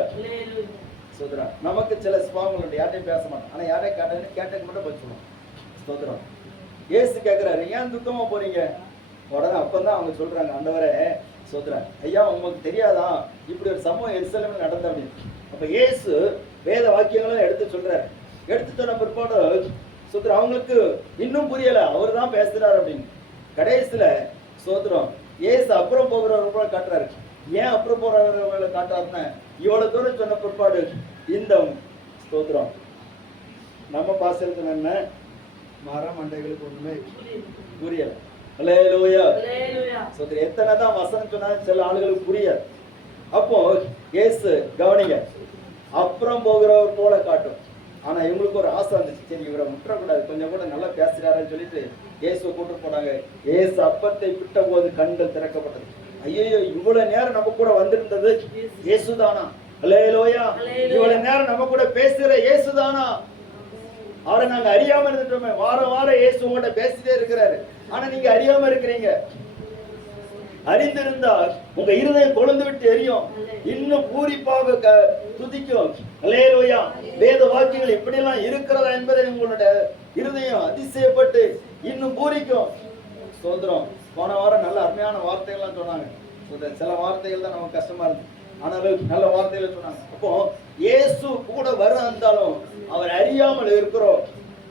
சோதரா, நமக்கு சில சுபாவங்கள் உண்டு, யார்ட்டையும் பேச மாட்டோம், ஆனா யாரையும் கேட்டக்கு மட்டும் பேசுவோம். சோதரம். இயேசு கேட்கிறாரு, ஏன் துக்கமா போறீங்க? உடனே அப்பதான் அவங்க சொல்றாங்க, ஆண்டவரே சோதரா, ஐயா உங்களுக்கு தெரியாதா இப்படி ஒரு சம்பவம் எருசலேம்ல நடந்த அப்படின்னு. அப்ப இயேசு வேத வாக்கியங்களும் எடுத்து சொல்றாரு. எடுத்து சொன்ன பிற்பாடு சோதரா அவங்களுக்கு இன்னும் புரியல, அவர் தான் பேசுறாரு அப்படின்னு. கடைசியில சோதரம் இயேசு அப்புறம் போகிறவங்க காட்டுறாரு. ஏன் அப்புறம் போறவங்களை காட்டுறாருன்னா, இவ்வளவு தூரம் சொன்ன பிற்பாடு இந்த ஸ்தோத்திரம் நம்ம பாசத்துல என்ன மரமண்டைகளுக்கு ஒண்ணுமே புரியல. அல்லேலூயா. சோதரி எத்தனை தான் வசனம் சொன்னாலும் சில ஆளுகளுக்கு புரியாது. அப்போ இயேசு கவனிங்க, அப்புறம் போகிறவர் போல காட்டும், ஆனா இவங்களுக்கு ஒரு ஆசை வந்துச்சு, சரி இவரை முற்றக்கூடாது, கொஞ்சம் கூட நல்லா பேசுறாருன்னு சொல்லிட்டு இயேசுவை கூட்டு போனாங்க. இயேசு அப்பத்தை பிட்ட போது கண்கள் திறக்கப்பட்டது. ஐயோ, இவ்வளவு நேரம் நம்ம கூட வந்திருந்தது இயேசுதானா? அல்லேலூயா. இவ்வளவு நேரம் நம்ம கூட பேசுற இயேசுதானா? அவரை நாங்க அறியாம இருந்துட்டோமே. வாரம் வாரம் இயேசு உங்கள்கிட்ட பேசிட்டே இருக்கிறாரு, ஆனா நீங்க அறியாம இருக்கிறீங்க. அறிந்திருந்தால் உங்க இருதயம் கொழுந்து விட்டு எரியும், இன்னும் பூரிப்பாக துதிக்கும். அல்லேலூயா. வேத வாக்கியங்கள் எப்படியெல்லாம் இருக்கிறதா என்பதை உங்களுடைய இருதயம் அதிசயப்பட்டு இன்னும் பூரிக்கும். ஸ்தோத்திரம். போன வாரம் நல்ல அருமையான வார்த்தைகள்லாம் சொன்னாங்க. சில வார்த்தைகள் தான் நமக்கு கஷ்டமா இருக்கு, ஆனாலும் நல்ல வார்த்தைகளை சொன்னாங்க. அப்போ இயேசு கூட வர இருந்தாலும் அவர் அறியாமல் இருக்கிறோம்.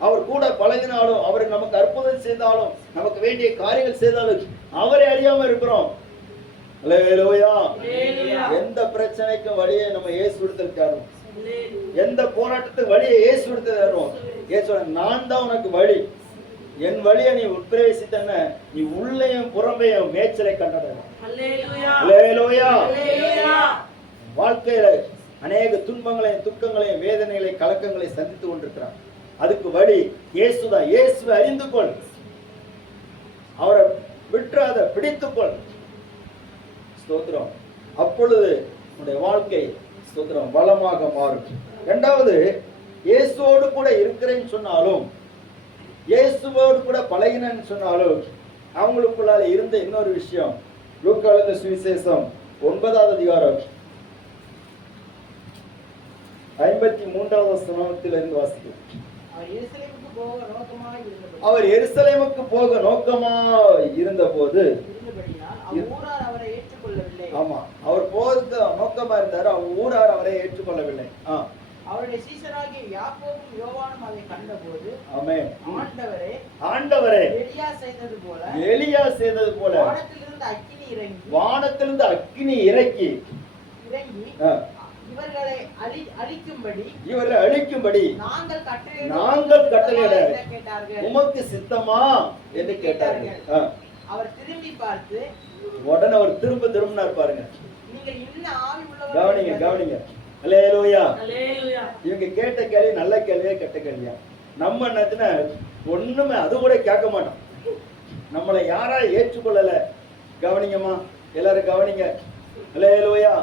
அவர் கூட பழகினாலும், அவர் நமக்கு அற்புதம் செய்தாலும், நமக்கு வேண்டிய காரியங்கள் செய்தாலும் அவரை அறியாம இருக்கிறோம். அல்லேலூயா. எந்த பிரச்சனைக்கும் வழியை நம்ம இயேசு விடுத்திருக்காரு. எந்த போராட்டத்துக்கு வழியை இயேசு விடுத்திருக்காரு. இயேசு, நான் தான் உனக்கு வழி, என் வழியை நீ உட்பிரவேசித்தன நீ உள்ளேயும் புறம்பையும் மேய்ச்சலை கண்டடையும். அல்லேலூயா. வாழ்க்கையில அநேக துன்பங்களையும் துக்கங்களையும் வேதனைகளையும் கலக்கங்களை சந்தித்து கொண்டிருக்கிறார். அதுக்கு வழி இயேசுதான். இயேசுவை அறிந்து கொள், அவரை விட்டுறாத, பிடித்துக்கொள். ஸ்தோத்திரம். அப்பொழுது உன்னுடைய வாழ்க்கை ஸ்தோத்திரம் பலமாக மாறும். இரண்டாவது, இயேசுவோடு கூட இருக்கிறேன்னு சொன்னாலும், இயேசுவோடு கூட பழகினேன்னு சொன்னாலும், அவங்களுக்குள்ளால இருந்த இன்னொரு விஷயம். லூக்கா எழுதின சுவிசேஷம் 9வது அதிகாரம் 53வது வசனத்திலிருந்து வாசிக்கிறோம். அவர் எருசலேமுக்கு போக நோக்கமாய் இருந்தபோது, ஆமா, அவர் போக நோக்கமா இருந்தாரு, அவர் ஊரார் அவரை ஏற்றுக்கொள்ளவில்லை. அவருடைய சீஷராகிய யாக்கோபும் யோவானும் அதை கண்டபோது, ஆமென், ஆண்டவரே ஆண்டவரே, எலியா செய்தது போல வானத்திலிருந்து அக்கினி இறங்கி இவர்களை அழிக்கும்படி நாங்கள் கட்டளையிட உமக்கு சித்தமா என்று கேட்டார்கள். அவர் திரும்பி பார்த்து, உடனே அவர் திரும்பினார் பாருங்க. நீங்கள் இன்னும் ஆவி கவனிங்க உள்ளவர்கள். கவனிங்க. அல்லேலூயா. இவங்க கேட்ட கேள்வி நல்ல கேள்வியா கெட்ட கேள்வியா? நம்ம என்னதுன்னா ஒண்ணுமே அது கூட கேட்க மாட்டோம். நம்மளை யாரா ஏற்றுக்கொள்ளல. கவனிங்கம்மா, எல்லாரும் கவனிங்க. அல்லேலூயா.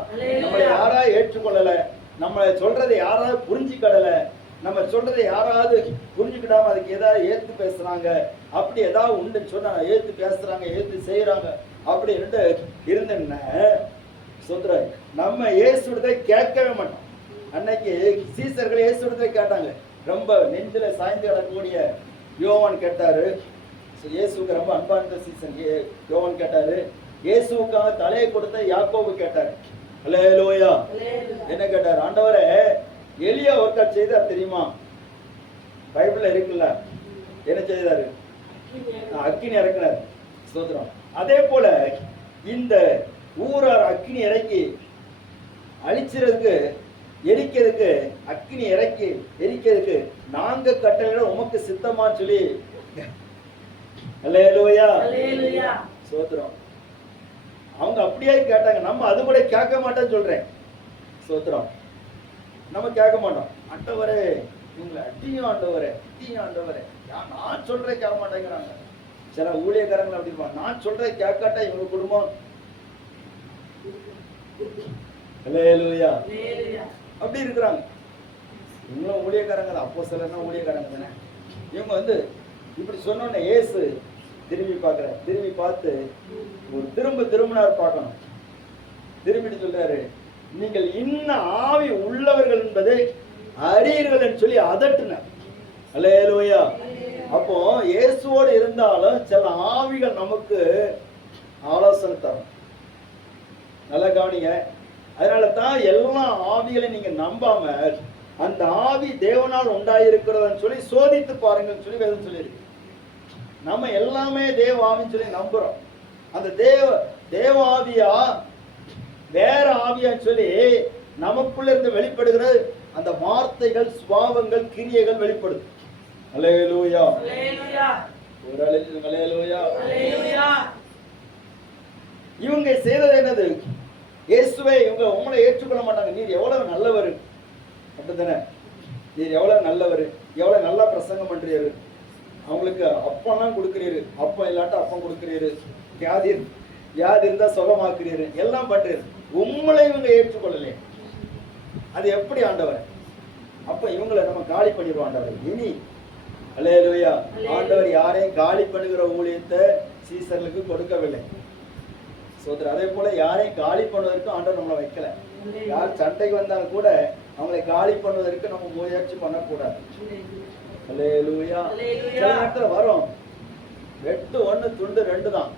நம்மளை யாரா ஏற்றுக்கொள்ளல, நம்ம சொல்றதை யாராவது புரிஞ்சுக்கடல, நம்ம சொல்றதை யாராவது புரிஞ்சுக்கிடாம அதுக்கு ஏதாவது ஏத்து பேசுறாங்க, அப்படி ஏதாவது உண்டுன்னு சொன்னா ஏத்து பேசுறாங்க, ஏத்து செய்யறாங்க அப்படின்னு இருந்தேன்னா சொல்ற நம்ம இயேசுடத்தை கேட்கவே மாட்டோம். அன்னைக்கு சீசர்கள் இயேசுடத்தை கேட்டாங்க. ரொம்ப நெஞ்சில சாய்ந்து கிடக்கக்கூடிய யோவான் கேட்டாரு. இயேசுக்கு ரொம்ப அன்பான சீசன் யோவான் கேட்டாரு. இயேசுக்காக தலையை கொடுத்த யாக்கோபு கேட்டாரு. அல்லேலூயா. என்ன கேட்டாரு? ஆண்டவரே, எலியா ஒருக்கா செய்தார் தெரியுமா? பைபிள்ல இருக்குல்ல, என்ன செய்தாரு? அக்கினி இறக்கினார். ஸ்தோத்திரம். அதே போல இந்த ஊரார் அக்கினி இறக்கி அழிச்சிறதுக்கு, எரிக்கிறதுக்கு, அக்கினி இறக்கி எரிக்கிறதுக்கு நாங்க கட்டளையிட உமக்கு சித்தமான்னு சொல்லி, அல்லேலூயா, ஸ்தோத்திரம், அவங்க அப்படியே கேட்டாங்க. நம்ம அது கூட கேட்க மாட்டேன்னு சொல்றேன். ஸ்தோத்திரம். நம்ம கேட்க மாட்டோம். ஆண்டவரே, இவங்களை அட்டியும் ஆண்டவரே, அட்டியும் ஆண்டவரே, நான் சொல்றேன் கேட்க மாட்டேங்கிறாங்க. சில ஊழியக்காரங்களை அப்படி இருப்பாங்க, நான் சொல்றேன் கேட்காட்டா இவங்க குடும்பம். அல்லேலூயா. அப்படி இருக்கிறாங்க. இவங்களும் ஊழியக்காரங்க, அப்போ சிலர்னா ஊழியக்காரங்க தானே. இவங்க இப்படி சொன்னோன்னே இயேசு திரும்பி பார்க்கிறார். திரும்பி பார்த்து ஒரு திரும்பினார் பார்க்கணும். திரும்பிட்டு சொல்றாரு, நீங்கள் இன்னும் ஆவி உள்ளவர்கள் என்பதை அறியீர்கள் என்று சொல்லி அதட்டினார். அல்லேலூயா. அப்போ இயேசுவோடு இருந்தாலும் சில ஆவிகள் நமக்கு ஆலோசனை தரும். நல்லா கவனிங்க. அதனால தான் எல்லா ஆவிகளையும் நீங்க நம்பாம அந்த ஆவி தேவனால் உண்டாயிருக்கிறதுன்னு சொல்லி சோதித்து பாருங்கன்னு சொல்லி வேதம் சொல்லியிருக்கு. நம்ம எல்லாமே தேவ ஆவின்னு சொல்லி நம்புறோம். அந்த தேவ ஆவியா வேற ஆவியான்னு சொல்லி நமக்குள்ள இருந்து வெளிப்படுகிற அந்த வார்த்தைகள், சுபாவங்கள், கிரியைகள் வெளிப்படுது. அல்லேலூயா. ஒரு அல்லேலூயா. இவங்க செய்தது என்னது? இயேசுவே, இவங்க உங்களை ஏற்றுக்கொள்ள மாட்டாங்க. நீர் எவ்வளவு நல்லவர் அப்படித்தானே. நீர் எவ்வளவு நல்லவர், எவ்வளவு நல்லா பிரசங்கம் பண்றீரு, அவங்களுக்கு அப்பெல்லாம் கொடுக்குறீரு, அப்பம் இல்லாட்ட அப்பம் கொடுக்குறீரு, வியாதி இருந்தா சுகமாக்குறீரு, எல்லாம் பண்றீரு. உங்களை இவங்க ஏற்றுக்கொள்ளலையே, அது எப்படி ஆண்டவர்? அப்ப இவங்களை நம்ம காலி பண்ணிடுவோம் ஆண்டவர். இனி அல்லேலூயா, ஆண்டவர் யாரையும் காலி பண்ணுகிற ஊழியத்தை சீசர்களுக்கு கொடுக்கவில்லை. சோதரர் அதே போல யாரையும் காலி பண்ணுவதற்கு ஆண்டவர் நம்மளை வைக்கல. யார் சண்டைக்கு வந்தாலும் கூட அவங்களை காலி பண்ணுவதற்கு நம்ம முயற்சி பண்ணக்கூடாது. அல்லேலூயா. சில நேரத்துல வரும், வெட்டு 1 துண்டு 2 தான்.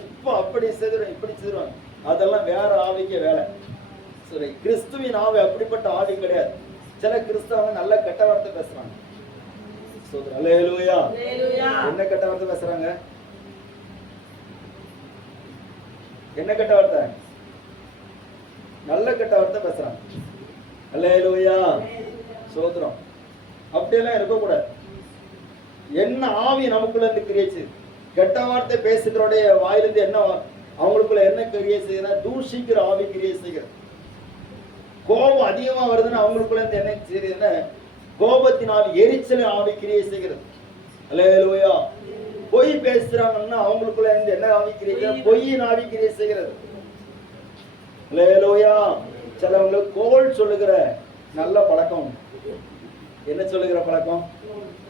இப்ப அப்படி செய்துடும், இப்படி செய்துருவாங்க. அதெல்லாம் வேற ஆவிக்கு வேலை. சரி, கிறிஸ்துவின் ஆவி அப்படிப்பட்ட ஆவி கிடையாது. சில கிறிஸ்தவங்க நல்ல கெட்ட வார்த்தை பேசுறாங்க. அல்லேலூயா. என்ன கெட்ட வார்த்தை பேசுறாங்க? என்ன கெட்ட வார்த்தை? நல்ல கெட்ட வார்த்தை பேசுறாங்க. அல்லேலூயா, சோதரம். அப்படியெல்லாம் இருக்கக்கூடாது. என்ன ஆவி நமக்குள்ள இருந்து கிரியை, கெட்ட வார்த்தை பேசுகிறோடைய வாயிலிருந்து என்ன அவங்களுக்குள்ள என்ன கிரியை செய்யற? தூஷிக்கிற ஆவி கிரியை செய்கிற. கோபம் அதிகமா வருதுன்னு அவங்களுக்குள்ள இருந்து என்ன செய்யுதுன்னா கோபத்தின் ஆவி, எரிச்சல் ஆவி கிரியை செய்கிறது. அல்லேலூயா. பொய் பேசுறாங்கன்னா அவங்களுக்குள்ள இருந்து என்ன ஆவி கிரியை? பொய்யின் ஆவி கிரியை செய்கிறது. அல்லேலூயா. சிலவங்களுக்கு கோல் சொல்லுகிற நல்ல பழக்கம். என்ன சொல்லுகிற பழக்கம்?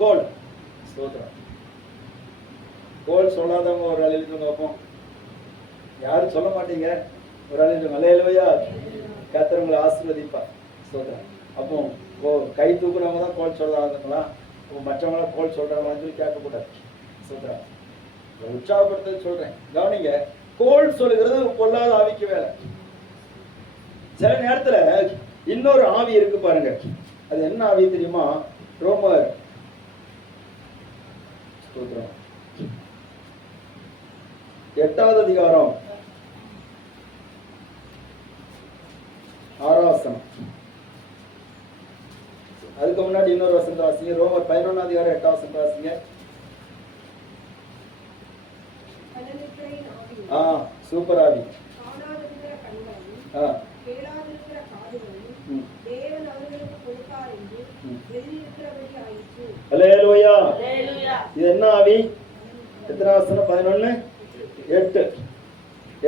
கோல். ஸ்தோத்திரம். கோல் சொல்லாதவங்க ஒரு அழிவு பார்ப்போம். யாரும் சொல்ல மாட்டீங்க, ஒரு அழிவு. அல்லேலூயா. கர்த்தர் ஆசீர்வதிப்பார். ஸ்தோத்திரம். அப்போ கை தூக்குறவங்க தான் கோல் சொல்லாதவங்களா, மற்றவங்கள கோல் சொல்றவங்களான்னு சொல்லி கேட்கக்கூடாது. ஸ்தோத்திரம். உற்சாகப்படுத்த சொல்றேன், கவனிங்க. கோல் சொல்லுகிறது பொல்லாத ஆவிக்கு வேலை. சில நேரத்துல இன்னொரு ஆவி இருக்கு பாருங்க. அது என்ன ஆவி தெரியுமா? ரோமர் 8வது அதிகாரம் 6வது வசனம். அதுக்கு முன்னாடி இன்னொரு வசனத்தை வாசிங்க. ரோமர் 11வது அதிகாரம் 8வது வசனத்தை வாசிங்க. சூப்பர் ஆவி. அல்லேலூயா. இது என்ன ஆவி? எத்தனை வசனம்? 11:8.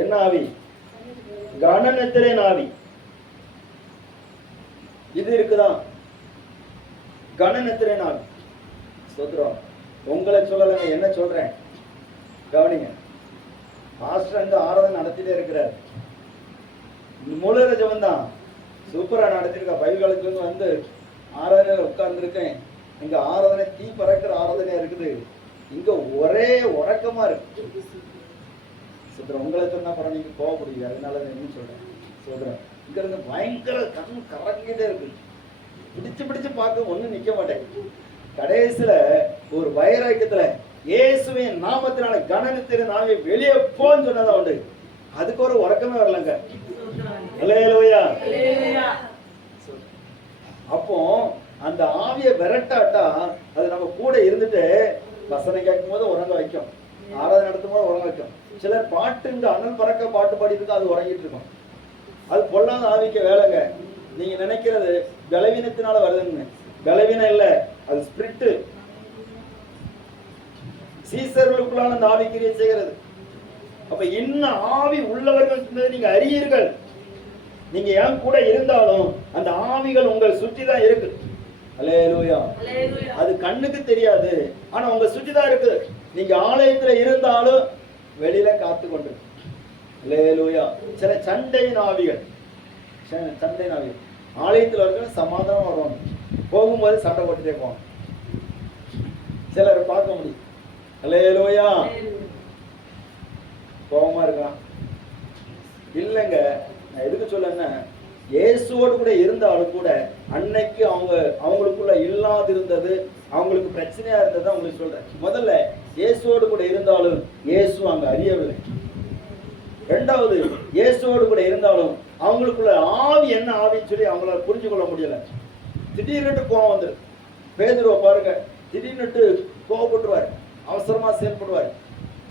என்ன ஆவி? கனநெத்திரேன் ஆவி. இது இருக்குதான், கனநெத்திரேன் ஆவி. ஸ்தோத்திரம். உங்களை சொல்லலைங்க, என்ன சொல்றேன் கவனிங்க. மாஸ்டர் அங்க ஆராதனை நடத்திட்டே இருக்கிறார். முழு ஜெபம் தான் சூப்பரா நடத்திருக்கா. பைபிள் காலத்துல வந்து ஆராதனையில உட்கார்ந்துருக்கேன். இங்க ஆராதனை தீ பறக்கிற ஆராதனையா இருக்குது. இங்க ஒரே உறக்கமா இருக்கு. சொல்றேன், உங்களை சொன்னா பரவாயில்ல, நீங்க கோவப்படுவீங்க, அதனால என்ன சொல்றேன். சொல்றேன், இங்க இருந்து பயங்கர கண் கறங்கிட்டே இருக்கு. பிடிச்சு பார்க்க ஒண்ணும் நிக்க மாட்டேன். கடைசியில ஒரு வைராக்கியத்துல இயேசுவின் நாமத்தினால கனநெத்திரேன் ஆவி வெளியே போன்னு சொன்னதான் உண்டு. அதுக்கு ஒரு உறக்கமே வரலங்க. அல்லேலூயா. அப்போ அந்த ஆவியை விரட்டாட்டா அது நம்ம கூட இருந்துட்டு வசனம் கேட்கும் போது உறங்க வைக்கும், ஆராதனை நடத்தும் போது உறங்க வைக்கும். சிலர் பாட்டு அனல் பறக்க பாட்டு பாடிட்டு இருக்கா, அது உறங்கிட்டு இருக்கும். அது பொல்லாத ஆவிக்க வேலைங்க. நீங்க நினைக்கிறது பலவீனத்தினால வருதுன்னு, பலவீனம் இல்ல, அது ஸ்பிரிட். சீசர்களுக்குள்ளான அந்த ஆவி கிரியை செய்கிறது. அப்ப என்ன ஆவி உள்ளவர்கள் நீங்க அறியீர்கள். நீங்க ஏன் கூட இருந்தாலும் அந்த ஆவிகள் உங்கள் சுற்றிதான் இருக்கு. அல்லேலூயா. அது கண்ணுக்கு தெரியாது, ஆனா உங்க சுற்றிதான் இருக்கு. நீங்க ஆலயத்துல இருந்தாலும் வெளியில காத்து கொண்டு. அல்லேலூயா. சில சண்டையின் ஆவிகள், சண்டையின் ஆவிகள் ஆலயத்துல இருக்க சமாதானம் வருவாங்க, போகும்போது சண்டை போட்டுட்டே போவாங்க. சிலரை பார்க்க முடியும். அல்லேலூயா. கோபமா இருக்கான் இல்லைங்க. நான் எதுக்கு சொல்லன்னா, இயேசுவோடு கூட இருந்தாலும் கூட அன்னைக்கு அவங்களுக்குள்ள இல்லாது இருந்தது, அவங்களுக்கு பிரச்சனையா இருந்தது அவங்களுக்கு சொல்றேன். முதல்ல இயேசுவோடு கூட இருந்தாலும் இயேசு அங்க அறியவில்லை. ரெண்டாவது, இயேசுவோடு கூட இருந்தாலும் அவங்களுக்குள்ள ஆவி என்ன ஆவின்னு சொல்லி அவங்களால புரிஞ்சு கொள்ள முடியல. திடீர்னு கோபம் வந்துரு. பேதுருவை பாருங்க, திடீர்னு கோபப்பட்டுருவாரு, அவசரமா செயல்படுவாரு.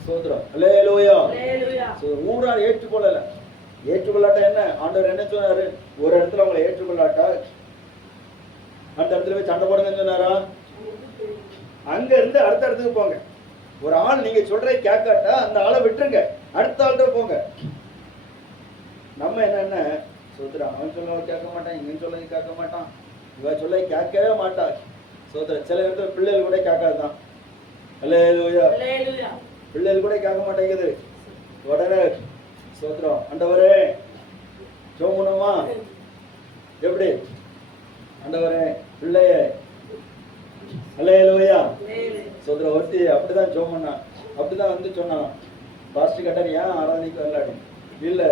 சோதரம். அல்லேலூயா. ஊரார் ஏற்றுக்கொள்ளல. ஏற்றுக்கொள்ளாட்டா என்ன? ஆண்டவர் என்ன சொன்னாரு? ஒரு இடத்துல அவங்களை ஏற்றுக்கொள்ளாட்டா அந்த இடத்துல போய் சண்டை போடுங்கன்னு சொன்னாரா? அங்க இருந்து அடுத்த இடத்துக்கு போங்க. ஒரு ஆள் நீங்க சொல்றதை கேட்காட்டா அந்த ஆளை விட்டுருங்க, அடுத்த ஆள்கிட்ட போங்க. நம்ம என்னென்ன சோதரா, அவன் சொல்ல கேட்க மாட்டான், இவன் சொல்ல கேட்க மாட்டான், இவன் சொல்ல கேட்கவே மாட்டான். சோதரா சில இடத்துல பிள்ளைகள் கூட கேட்காதுதான். அல்லேலூயா. பிள்ளைகள் கூட கேட்க மாட்டேங்குது. உடனே சோதரம், ஆண்டவரே ஜோமுனமா எப்படி ஆண்டவரே பிள்ளைய அல்லேலூயா. சோதரம் ஒருத்தி அப்படிதான் ஜோம் பண்ணான், அப்படிதான் வந்து சொன்னான். பாஸ்டர் கேட்டார், ஏன் ஆராதனைக்கு வரலாடி? இல்லை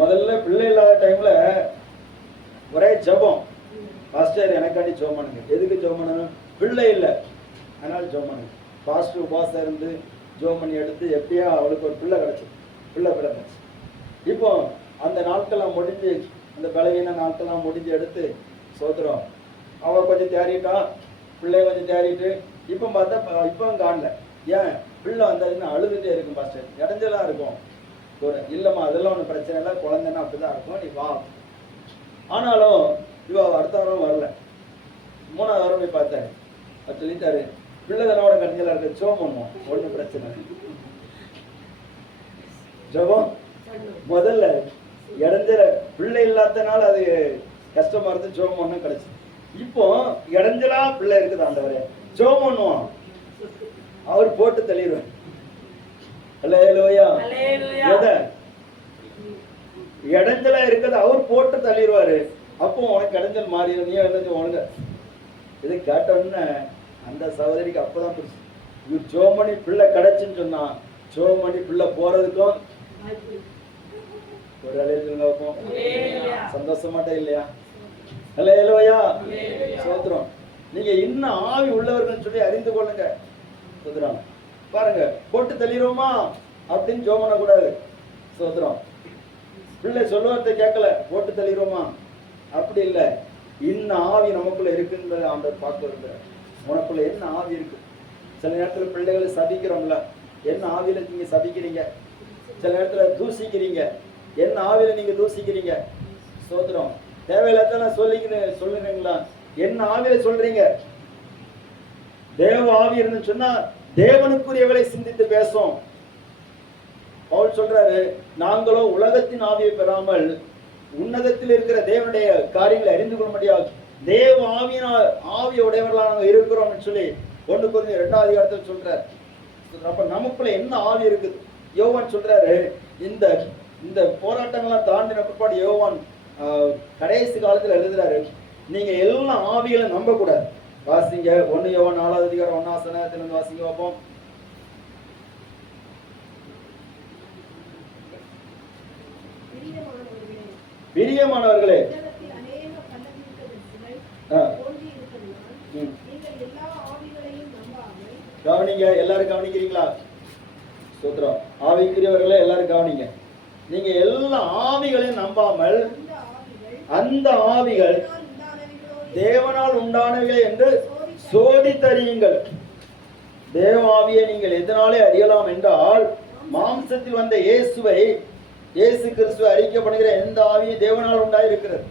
முதல்ல பிள்ளை இல்லாத டைம்ல ஒரே ஜபம். பாஸ்டர் எனக்காண்டி ஜெபம் பண்ணுங்க. எதுக்கு ஜெபம் பண்ணணும்? பிள்ளை இல்லை, அதனால ஜெபம் பண்ணுங்க. பாஸ்டர் உபாசம் இருந்து ஜெபம் பண்ணி எடுத்து எப்படியா அவளுக்கு ஒரு பிள்ளை கிடைச்சி, பிள்ளை பிறந்துச்சு. இப்போ அந்த நாட்கள்லாம் முடிஞ்சு, அந்த பலவீன நாட்கள்லாம் முடிஞ்சு எடுத்து சோத்திரம் அவள் கொஞ்சம் தேறிட்டா, பிள்ளைய கொஞ்சம் தேறிட்டு இப்போ பார்த்தா இப்பவும் காணல. ஏன்? பிள்ளை வந்ததுன்னு அழுதுகிட்டே இருக்கும் பாஸ்டர், இடைஞ்சலாம் இருக்கும். இல்லைம்மா அதெல்லாம் ஒன்றும் பிரச்சனை இல்லை, குழந்தைன்னா அப்படிதான் இருக்கும், நீ வா. ஆனாலும் இவ அடுத்த வாரம் வரல. 3வது வாரம் போய் பார்த்தாரு. அவர் சொல்லிட்டாரு, பிள்ளைகளோட கடைஞ்சலா இருக்க, ஜெபம் பண்ணுவோம், ஒன்றும் பிரச்சனை இல்லை. ஜெபம் முதல்ல இடைஞ்சல பிள்ளை இல்லாதனால அது கஷ்டமா இருந்து ஜெபம் ஒன்றும் கிடைச்சு. இப்போ இடைஞ்சலா பிள்ளை இருக்குது, ஆண்டவரே ஜெபம் பண்ணுவோம், அவர் போட்டு தள்ளிடுவார். அல்லேலூயா. இடைஞ்சலா இருக்கிறது அவர் போட்டு தள்ளிடுவாரு. அப்போ உனக்கு இடைஞ்சல் மாறிடும். நீ என்ன உனக்கு இதை கேட்டோன்னு அந்த சகோதரிக்கு அப்பதான் புரிச்சு, ஜோமணி பிள்ளை கிடைச்சுன்னு சொன்னா ஜோமணி பிள்ளை போறதுக்கும் ஒரு அலையும் சந்தோஷமாட்டே இல்லையா? அல்லேலூயா. சோத்திரம். நீங்க இன்னும் ஆவி உள்ளவர்கள் சொல்லி அறிந்து கொள்ளுங்க. சோத்திரம். பாருங்க, போட்டு தள்ளிடுவோமா அப்படின்னு ஜெபம் பண்ண கூடாது. சோத்திரம். பிள்ளை சொல்லுவதை கேட்கல, போட்டு தள்ளிடுவோமா அப்படி இல்லை. இன்னும் ஆவி நமக்குள்ள இருக்குன்றத ஆண்டவர் பார்க்க. உனக்குள்ள என்ன ஆவி இருக்கு? சில நேரத்துல பிள்ளைகளை சபிக்கிறோம்ல, என்ன ஆவியில நீங்க சபிக்கிறீங்க? சில நேரத்துல தூசிக்கிறீங்க, என்ன ஆவியில நீங்க தூசிக்கிறீங்க? சோத்திரம். தேவையில்லாத சொல்லுறீங்களா? என்ன ஆவியில சொல்றீங்க? தேவ ஆவி இருந்து சொன்னா தேவனுக்குரியவளை சிந்தித்து பேசும். பவுல் சொல்றாரு, நாங்களோ உலகத்தின் ஆவியை பெறாமல் உன்னதத்தில் இருக்கிற தேவனுடைய காரியங்களை அறிந்து கொள்ள முடியாது, தேவ ஆவிய உடையவர்களாக இருக்கிறோம்னு சொல்லி 1 கொரிந்தியர் 2வது அதிகாரத்தில் சொல்றாரு. அப்ப நமக்குள்ள என்ன ஆவி இருக்குது? யோவான் சொல்றாரு, இந்த போராட்டங்கள்லாம் தாண்டின பிற்பாடு யோவான் கடைசி காலத்துல எழுதுறாரு, நீங்க எல்லாம் ஆவிகளை நம்ப கூடாது. வாசிங்க 1 யோவான் 4வது அதிகாரம் 1 வசனத்திலிருந்து வாசிங்க பார்ப்போம். பிரியமானவர்களே, கவனிங்க, எல்லாரும் கவனிக்கிறீங்களா? சூத்திரம். ஆவிக்குரியவர்களே எல்லாரும் கவனிங்க. நீங்க எல்லா ஆவிகளையும் நம்பாமல் அந்த ஆவிகள் தேவனால் உண்டானவைகள் என்று சோதித்தறியுங்கள். தேவ ஆவியை நீங்கள் எதனாலே அறியலாம் என்றால், மாம்சத்தில் வந்த இயேசு கிறிஸ்துவை அறிக்கப்படுகிற எந்த ஆவியும் தேவனால் உண்டாயிருக்கிறது.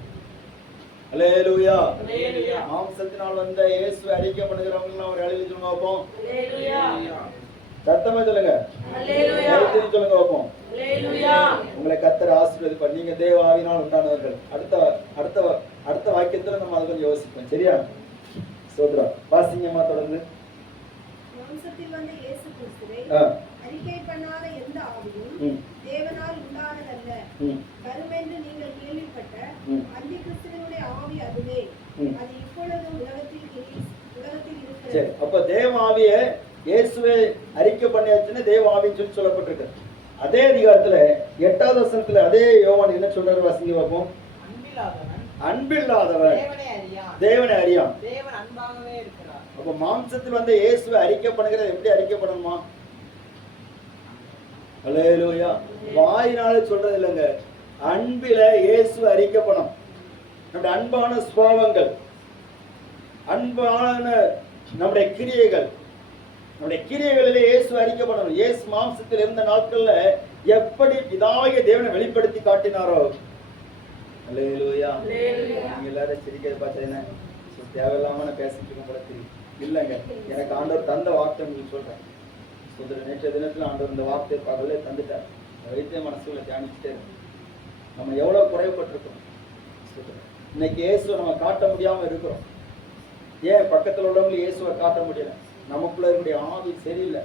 அல்லேலூயா. மாம்சத்தினால் வந்த இயேசுவை அறிக்கப்படுகிறவங்க ஒரு அழிவு சொல்லுங்க பார்ப்போம். சத்தமா சொல்லுங்க, சொல்லுங்க பார்ப்போம். உங்களை கர்த்தர் ஆசீர்வதிப்பார். நீங்க தேவ ஆவியினால் உண்டானவர்கள். அடுத்த வாக்கியத்துல நம்ம அதை கொஞ்சம் யோசிப்போம். சரியா? சோத்ரா வாசிங்கம்மா தொடர்ந்து. மாம்சத்தில் வந்த இயேசு கிறிஸ்துவை அறிக்கை பண்ணாத எந்த ஆவியும் தேவனால் உண்டானதல்ல. கருமென்று நீங்கள் கேள்விப்பட்ட அந்தி கிறிஸ்துவினுடைய ஆவி அதுவே. அது இப்பொழுதும் உலகத்தில் இருக்கிறது. சரி, அப்ப தேவ ஆவிய இயேசுவை அறிக்கை பண்ணியாச்சுன்னு தேவ ஆவின்னு சொல்லப்பட்டிருக்கு. அதே அதிகாரத்துல 8வது வசனத்துல அதே யோவான் என்ன சொல்றாரு வாசிங்க பார்ப்போம். அன்பில்லாதவன் தேவனை அறியான். தேவன் அன்பாகவே இருக்கிறார். அப்ப மாம்சத்தில் வந்து இயேசுவை அறிக்கை பண்ணுகிறது எப்படி அறிக்கை பண்ணணுமா? அல்லேலூயா. வாயினால சொல்றது இல்லைங்க, அன்பில இயேசு அறிக்கப்படும். நம்முடைய அன்பான சுபாவங்கள், அன்பான நம்முடைய கிரியைகளிலே இயேசு அறிக்கப்படணும். இயேசு மாம்சத்தில் இருந்த நாட்கள்ல எப்படி பிதாவாகிய தேவனை வெளிப்படுத்தி காட்டினாரோ, அல்லேலூயா. அல்லேலூயா. நீங்க எல்லாரும் சிரிக்கிறது பார்த்தீங்கன்னா தேவையில்லாம நான் பேசிட்டு இருக்கேன் போல தெரியும். இல்லைங்க, எனக்கு ஆண்டவர் தந்த வார்த்தை உங்களுக்கு சொல்றேன். நேற்றைய தினத்துல ஆண்டவர் இந்த வார்த்தையை பகலே தந்துட்டார். வைத்திய மனசுல தியானிச்சுட்டே இருக்கு. நம்ம எவ்வளவு குறைவுபட்டிருக்கோம். இன்னைக்கு இயேசுவை நம்ம காட்ட முடியாம இருக்கிறோம். ஏன் பக்கத்துல உள்ளவங்களுக்கு இயேசுவை காட்ட முடியல? நமக்குள்ள இருக்கக்கூடிய ஆவி சரியில்லை.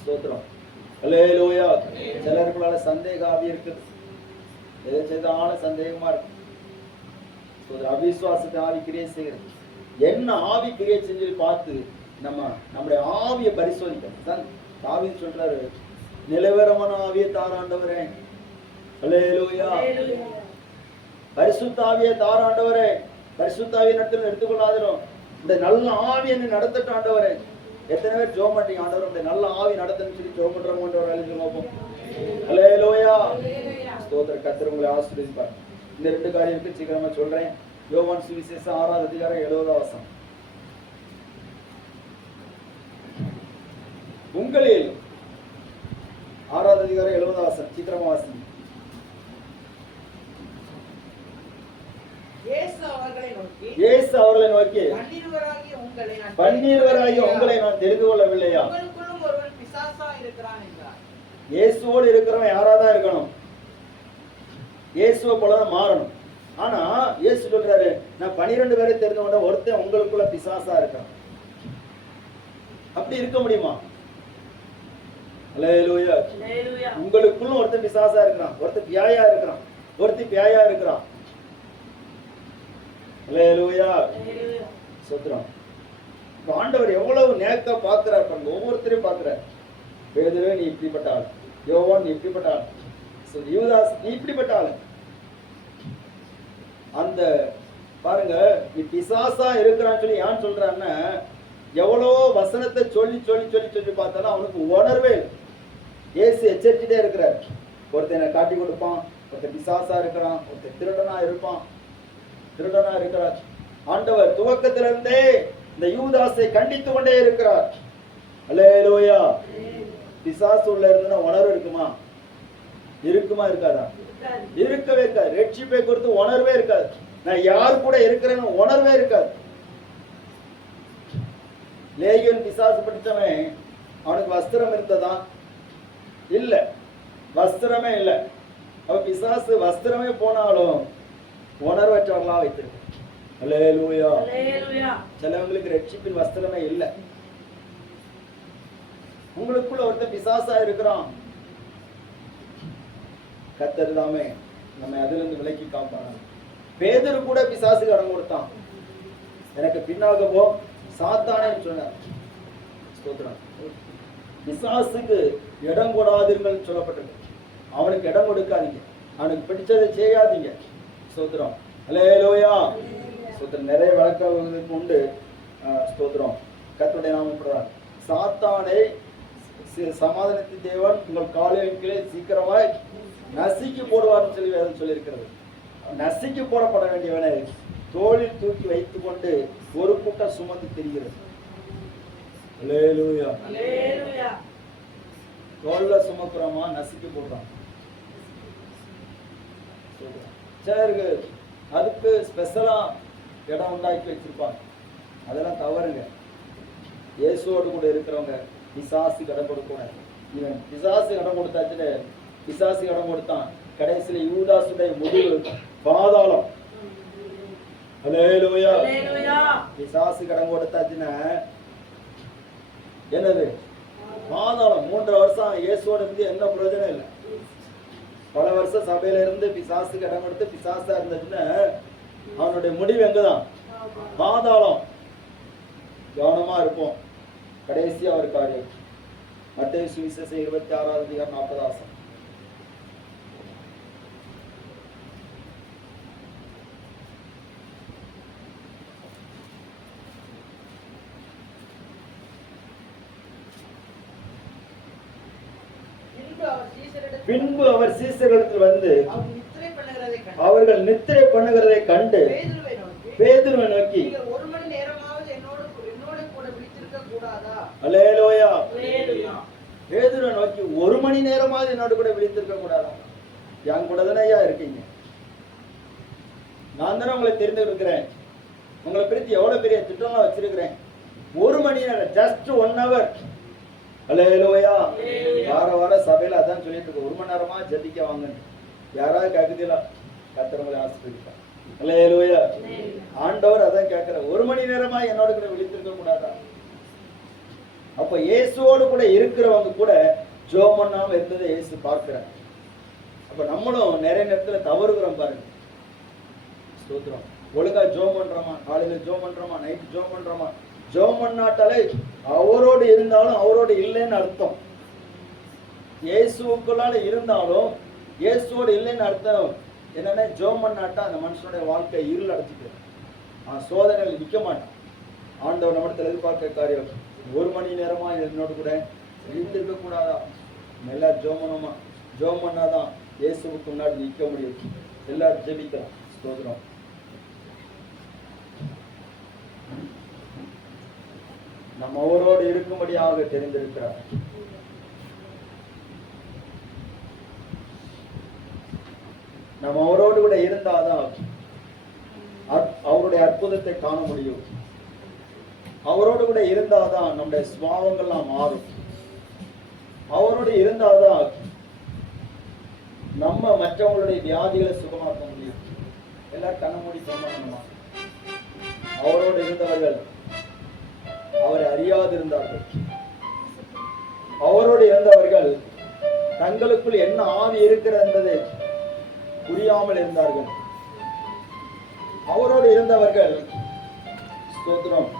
ஸ்தோத்திரம். அல்லேலூயா. சிலருக்குள்ளால சந்தேக ஆவி இருக்குது. எதை செய்தாலும் சந்தேகமா இருக்கு. அவிசுவாசத்தை ஆவி கிரியை செய்கிறது. என்ன ஆவி கிரியை செஞ்சு பார்த்து நம்முடைய ஆவியை பரிசோதிக்கணும். ஆவி சொல்றாரு, நிலவரமான ஆவியை தாராண்டவரே. அல்லேலூயா. பரிசுத்த ஆவியை தாராண்டவரே. பரிசுத்த ஆவியை நடத்த எடுத்துக்கொள்ளாதிரும். இந்த நல்ல ஆவி என்னை நடத்தட்டும் ஆண்டவரே. எத்தனை பேர் ஜெபம் பண்றீங்க, ஆண்டவர் இந்த நல்ல ஆவி நடத்தணும்னு சொல்லி ஜெபம் பண்றோம். அல்லேலூயா. ஸ்தோத்திர. கர்த்தர் உங்களை ஆசீர்வதிப்பார். இந்த 2 காரியத்துக்கு சீக்கிரமா சொல்றேன். யோவான் சுவிசேஷம் 6ஆம் அதிகாரம் 70ஆம் வசனம். உங்களில் 6ஆம் அதிகாரம் 70ஆம் வசனம் சீக்கிரமா வாசிங்க. இயேசு அவர்களை நோக்கி, பன்னிருவராகிய உங்களை நான் தெரிந்து கொள்ளவில்லையா? உங்களுக்குள்ளும் ஒருவன் பிசாசா இருக்கிறான் என்றார். இயேசுவோடு இருக்கிறவன் யாராதான் இருக்கணும்? இயேசுவை போலதான் மாறணும். ஆனா இயேசு சொல்றாரு, நான் 12 பேரை தெரிந்து கொண்ட ஒருத்தன் உங்களுக்குள்ள பிசாசா இருக்கான். அப்படி இருக்க முடியுமா? அல்லேலூயா. உங்களுக்குள்ள ஒருத்தன் பிசாசா இருக்கிறான், ஒருத்தன் பியாயா இருக்கிறான், ஒருத்தி பியாயா இருக்கிறான். அல்லேலூயா. சோத்ரம். ஆண்டவர் எவ்வளவு நேக்கா பார்க்கிறார் பாருங்க. ஒவ்வொருத்தரையும் பார்க்கிறார். பேதுரு நீ இப்படிப்பட்ட ஆள், யோவான் நீ இப்படிப்பட்ட ஆள், யூதாஸ் நீ இப்படிப்பட்ட ஆள். அந்த பாருங்க, நீ பிசாசா இருக்கிறான்னு சொல்லி ஏன் சொல்றான்னா, எவ்வளோ வசனத்தை சொல்லி சொல்லி சொல்லி சொல்லி பார்த்தாலும் அவனுக்கு உணர்வே. இயேசு எச்சரிச்சுட்டே இருக்கிறார். ஒருத்தனை காட்டி கொடுப்பான், ஒருத்தன் பிசாசா இருக்கிறான், ஒருத்தன் திருடனா இருப்பான், திருடனா இருக்கிறார். ஆண்டவர் துவக்கத்திலிருந்தே இந்த யூதாசை கண்டித்து கொண்டே இருக்கிறார். அல்லேலூயா. பிசாசு உள்ள இருந்தனா உணர்வு இருக்குமா? இருக்குமா? இருக்காதா? இருக்கவே இருக்காது. ரட்சிப்பை குறித்து உணர்வே இருக்காது. நான் யார் கூட இருக்கிறேன்னு உணர்வே இருக்காது. லேகியோன் பிசாசு படித்தவன் அவனுக்கு வஸ்திரம் இருந்ததா? இல்ல, வஸ்திரமே இல்லை. அவ பிசாசு வஸ்திரமே போனாலும் உணர்வற்றவர்களா வைத்திருக்கு. அல்லேலூயா. சிலவங்களுக்கு ரட்சிப்பின் வஸ்திரமே இல்லை. உங்களுக்குள்ள ஒருத்தன் பிசாசா இருக்கிறான். கர்த்தர் தாமே நம்ம அதுல இருந்து விலக்கி காப்பாங்க. பேதுரு கூட பிசாசுக்கு இடம் கொடுத்தான். எனக்கு பின்னாக போ சாத்தானேன்னு சொன்னார். ஸ்தோத்திரம். பிசாசுக்கு இடம் கொடாதீர்கள் சொல்லப்பட்டிருக்கு. அவனுக்கு இடம் கொடுக்காதீங்க, அவனுக்கு பிடிச்சதை செய்யாதீங்க. ஸ்தோத்திரம். அல்லேலூயா. ஸ்தோத்திரம். நிறைய வழக்கம் உண்டு. ஸ்தோத்திரம். கர்த்தருடைய நாமம். சாத்தானை சமாதானத்தின் தேவன் உங்கள் காலின் கீழே சீக்கிரமாய் நசுக்கி போடுவார்னு சொல்லி வேதம் சொல்லியிருக்கிறது. நசுக்கி போடப்பட வேண்டியவனை தோளில் தூக்கி வைத்துக் கொண்டு ஒரு கூட்டம் சுமந்து திரிகிறது. அல்லேலூயா. தோல்ல சுமக்குறமா நசுக்கி போடுறான். சிலருக்கு அதுக்கு ஸ்பெஷலா இடம் உண்டாக்கி வச்சிருப்பாங்க. அதெல்லாம் தவறுங்க. இயேசுவோடு கூட இருக்கிறவங்க பிசாசுக்கு இடம் கொடுக்கூடாது. இவன் பிசாசு இடம் கொடுத்தாச்சுன்னு பிசாசு இடம் கொடுத்தான். கடைசியில யூதாசுடைய முடிவு பாதாளம். அல்லேலூயா. பிசாசு இடம் கொடுத்தாச்சுன்னா என்னது? பாதாளம். 3 வருஷம் இயேசுவோட இருந்து என்ன பிரயோஜனம் இல்லை. பல வருஷம் சபையில இருந்து பிசாசுக்கு இடம் கொடுத்து பிசாசா இருந்துச்சுன்னா அவனுடைய முடிவு எங்கதான்? பாதாளம். கவனமா இருப்போம். கடைசியா ஒரு காரியம். மத்தேயு சுவிசேஷம் 26ஆம் அதிகாரம் 40ஆம் வசனம். பின்பு அவர் சீசர்களிடத்தில் வந்து அவர்கள் நித்திரை பண்ணுகிறதை கண்டு பேதுருவை நோக்கி, அல்லேலூயா. பேதுருவை நோக்கி 1 மணி நேரமாவது என்னோட கூட விழித்திருக்க கூடாதா? என் கூட தானே இருக்கீங்க. நான் தானே உங்களை தெரிந்து உங்களை குறித்து எவ்வளவு பெரிய திட்டம்லாம் வச்சிருக்கிறேன். 1 மணி நேரம், ஜஸ்ட் 1 hour. அல்லேலூயா. வார சபையில அதான் சொல்லிட்டு இருக்கு, 1 மணி நேரமா ஜெபிக்க வாங்க. யாராவது கேக்குதீங்களா? கர்த்தர் ஆசீர்வதிப்பார். அல்லேலூயா. ஆண்டவர் அதான் கேட்கிற, 1 மணி நேரமா என்னோட கூட விழித்திருக்க கூடாதா? அப்ப இயேசுவோடு கூட இருக்கிறவங்க கூட ஜெபம் பண்ணாம இருந்ததை இயேசு பார்க்கிறார். அப்ப நம்மளும் நிறைய நேரத்துல தவறுகிறோம் பாருங்க. ஸ்தோத்திரம். ஒழுங்கா ஜெபம் பண்றோமா? காலையில ஜெபம் பண்றோமா? நைட்டு ஜெபம் பண்றோமா? ஜெபம் பண்ணாட்டாலே அவரோடு இருந்தாலும் அவரோடு இல்லைன்னு அர்த்தம். இயேசுக்குள்ளால இருந்தாலும் இயேசுவோடு இல்லைன்னு அர்த்தம் என்னன்னா, ஜெபம் பண்ணாட்டா அந்த மனுஷனுடைய வாழ்க்கை இருள் அடைச்சிட்டு சோதனைகள் நிற்க மாட்டான். ஆண்டவர் நம்மிடத்தில் எதிர்பார்க்க காரியம், 1 மணி நேரமா என்னோட கூட இருந்திருக்க கூடாதா? எல்லாரும் ஜெபம் ஜெபம் பண்ணாதான் இயேசுவுக்கு முன்னாடி நிற்க முடியும். எல்லாரும் ஜெபிக்கலாம். ஸ்தோத்திரம். நம்ம அவரோடு இருக்கும்படியாக தெரிந்திருக்கிறார். நம்ம அவரோடு கூட இருந்தாதான் அவருடைய அற்புதத்தை காண முடியும். அவரோடு கூட இருந்தாதான் நம்முடைய சுபாவங்கள்லாம் மாறும். அவரோடு இருந்தாதான் நம்ம மற்றவங்களுடைய வியாதிகளை சுகமாக்க முடியும். எல்லாரும் கண்ண மூடி சொன்னோமா? அவரோடு இருந்தவர்கள் அவரை அறியாதிருந்தார்கள். அவரோடு இருந்தவர்கள் தங்களுக்குள் என்ன ஆவி இருக்கிறது என்பதை புரியாமல் இருந்தார்கள். அவரோடு இருந்தவர்கள் ஸ்தோத்திரம்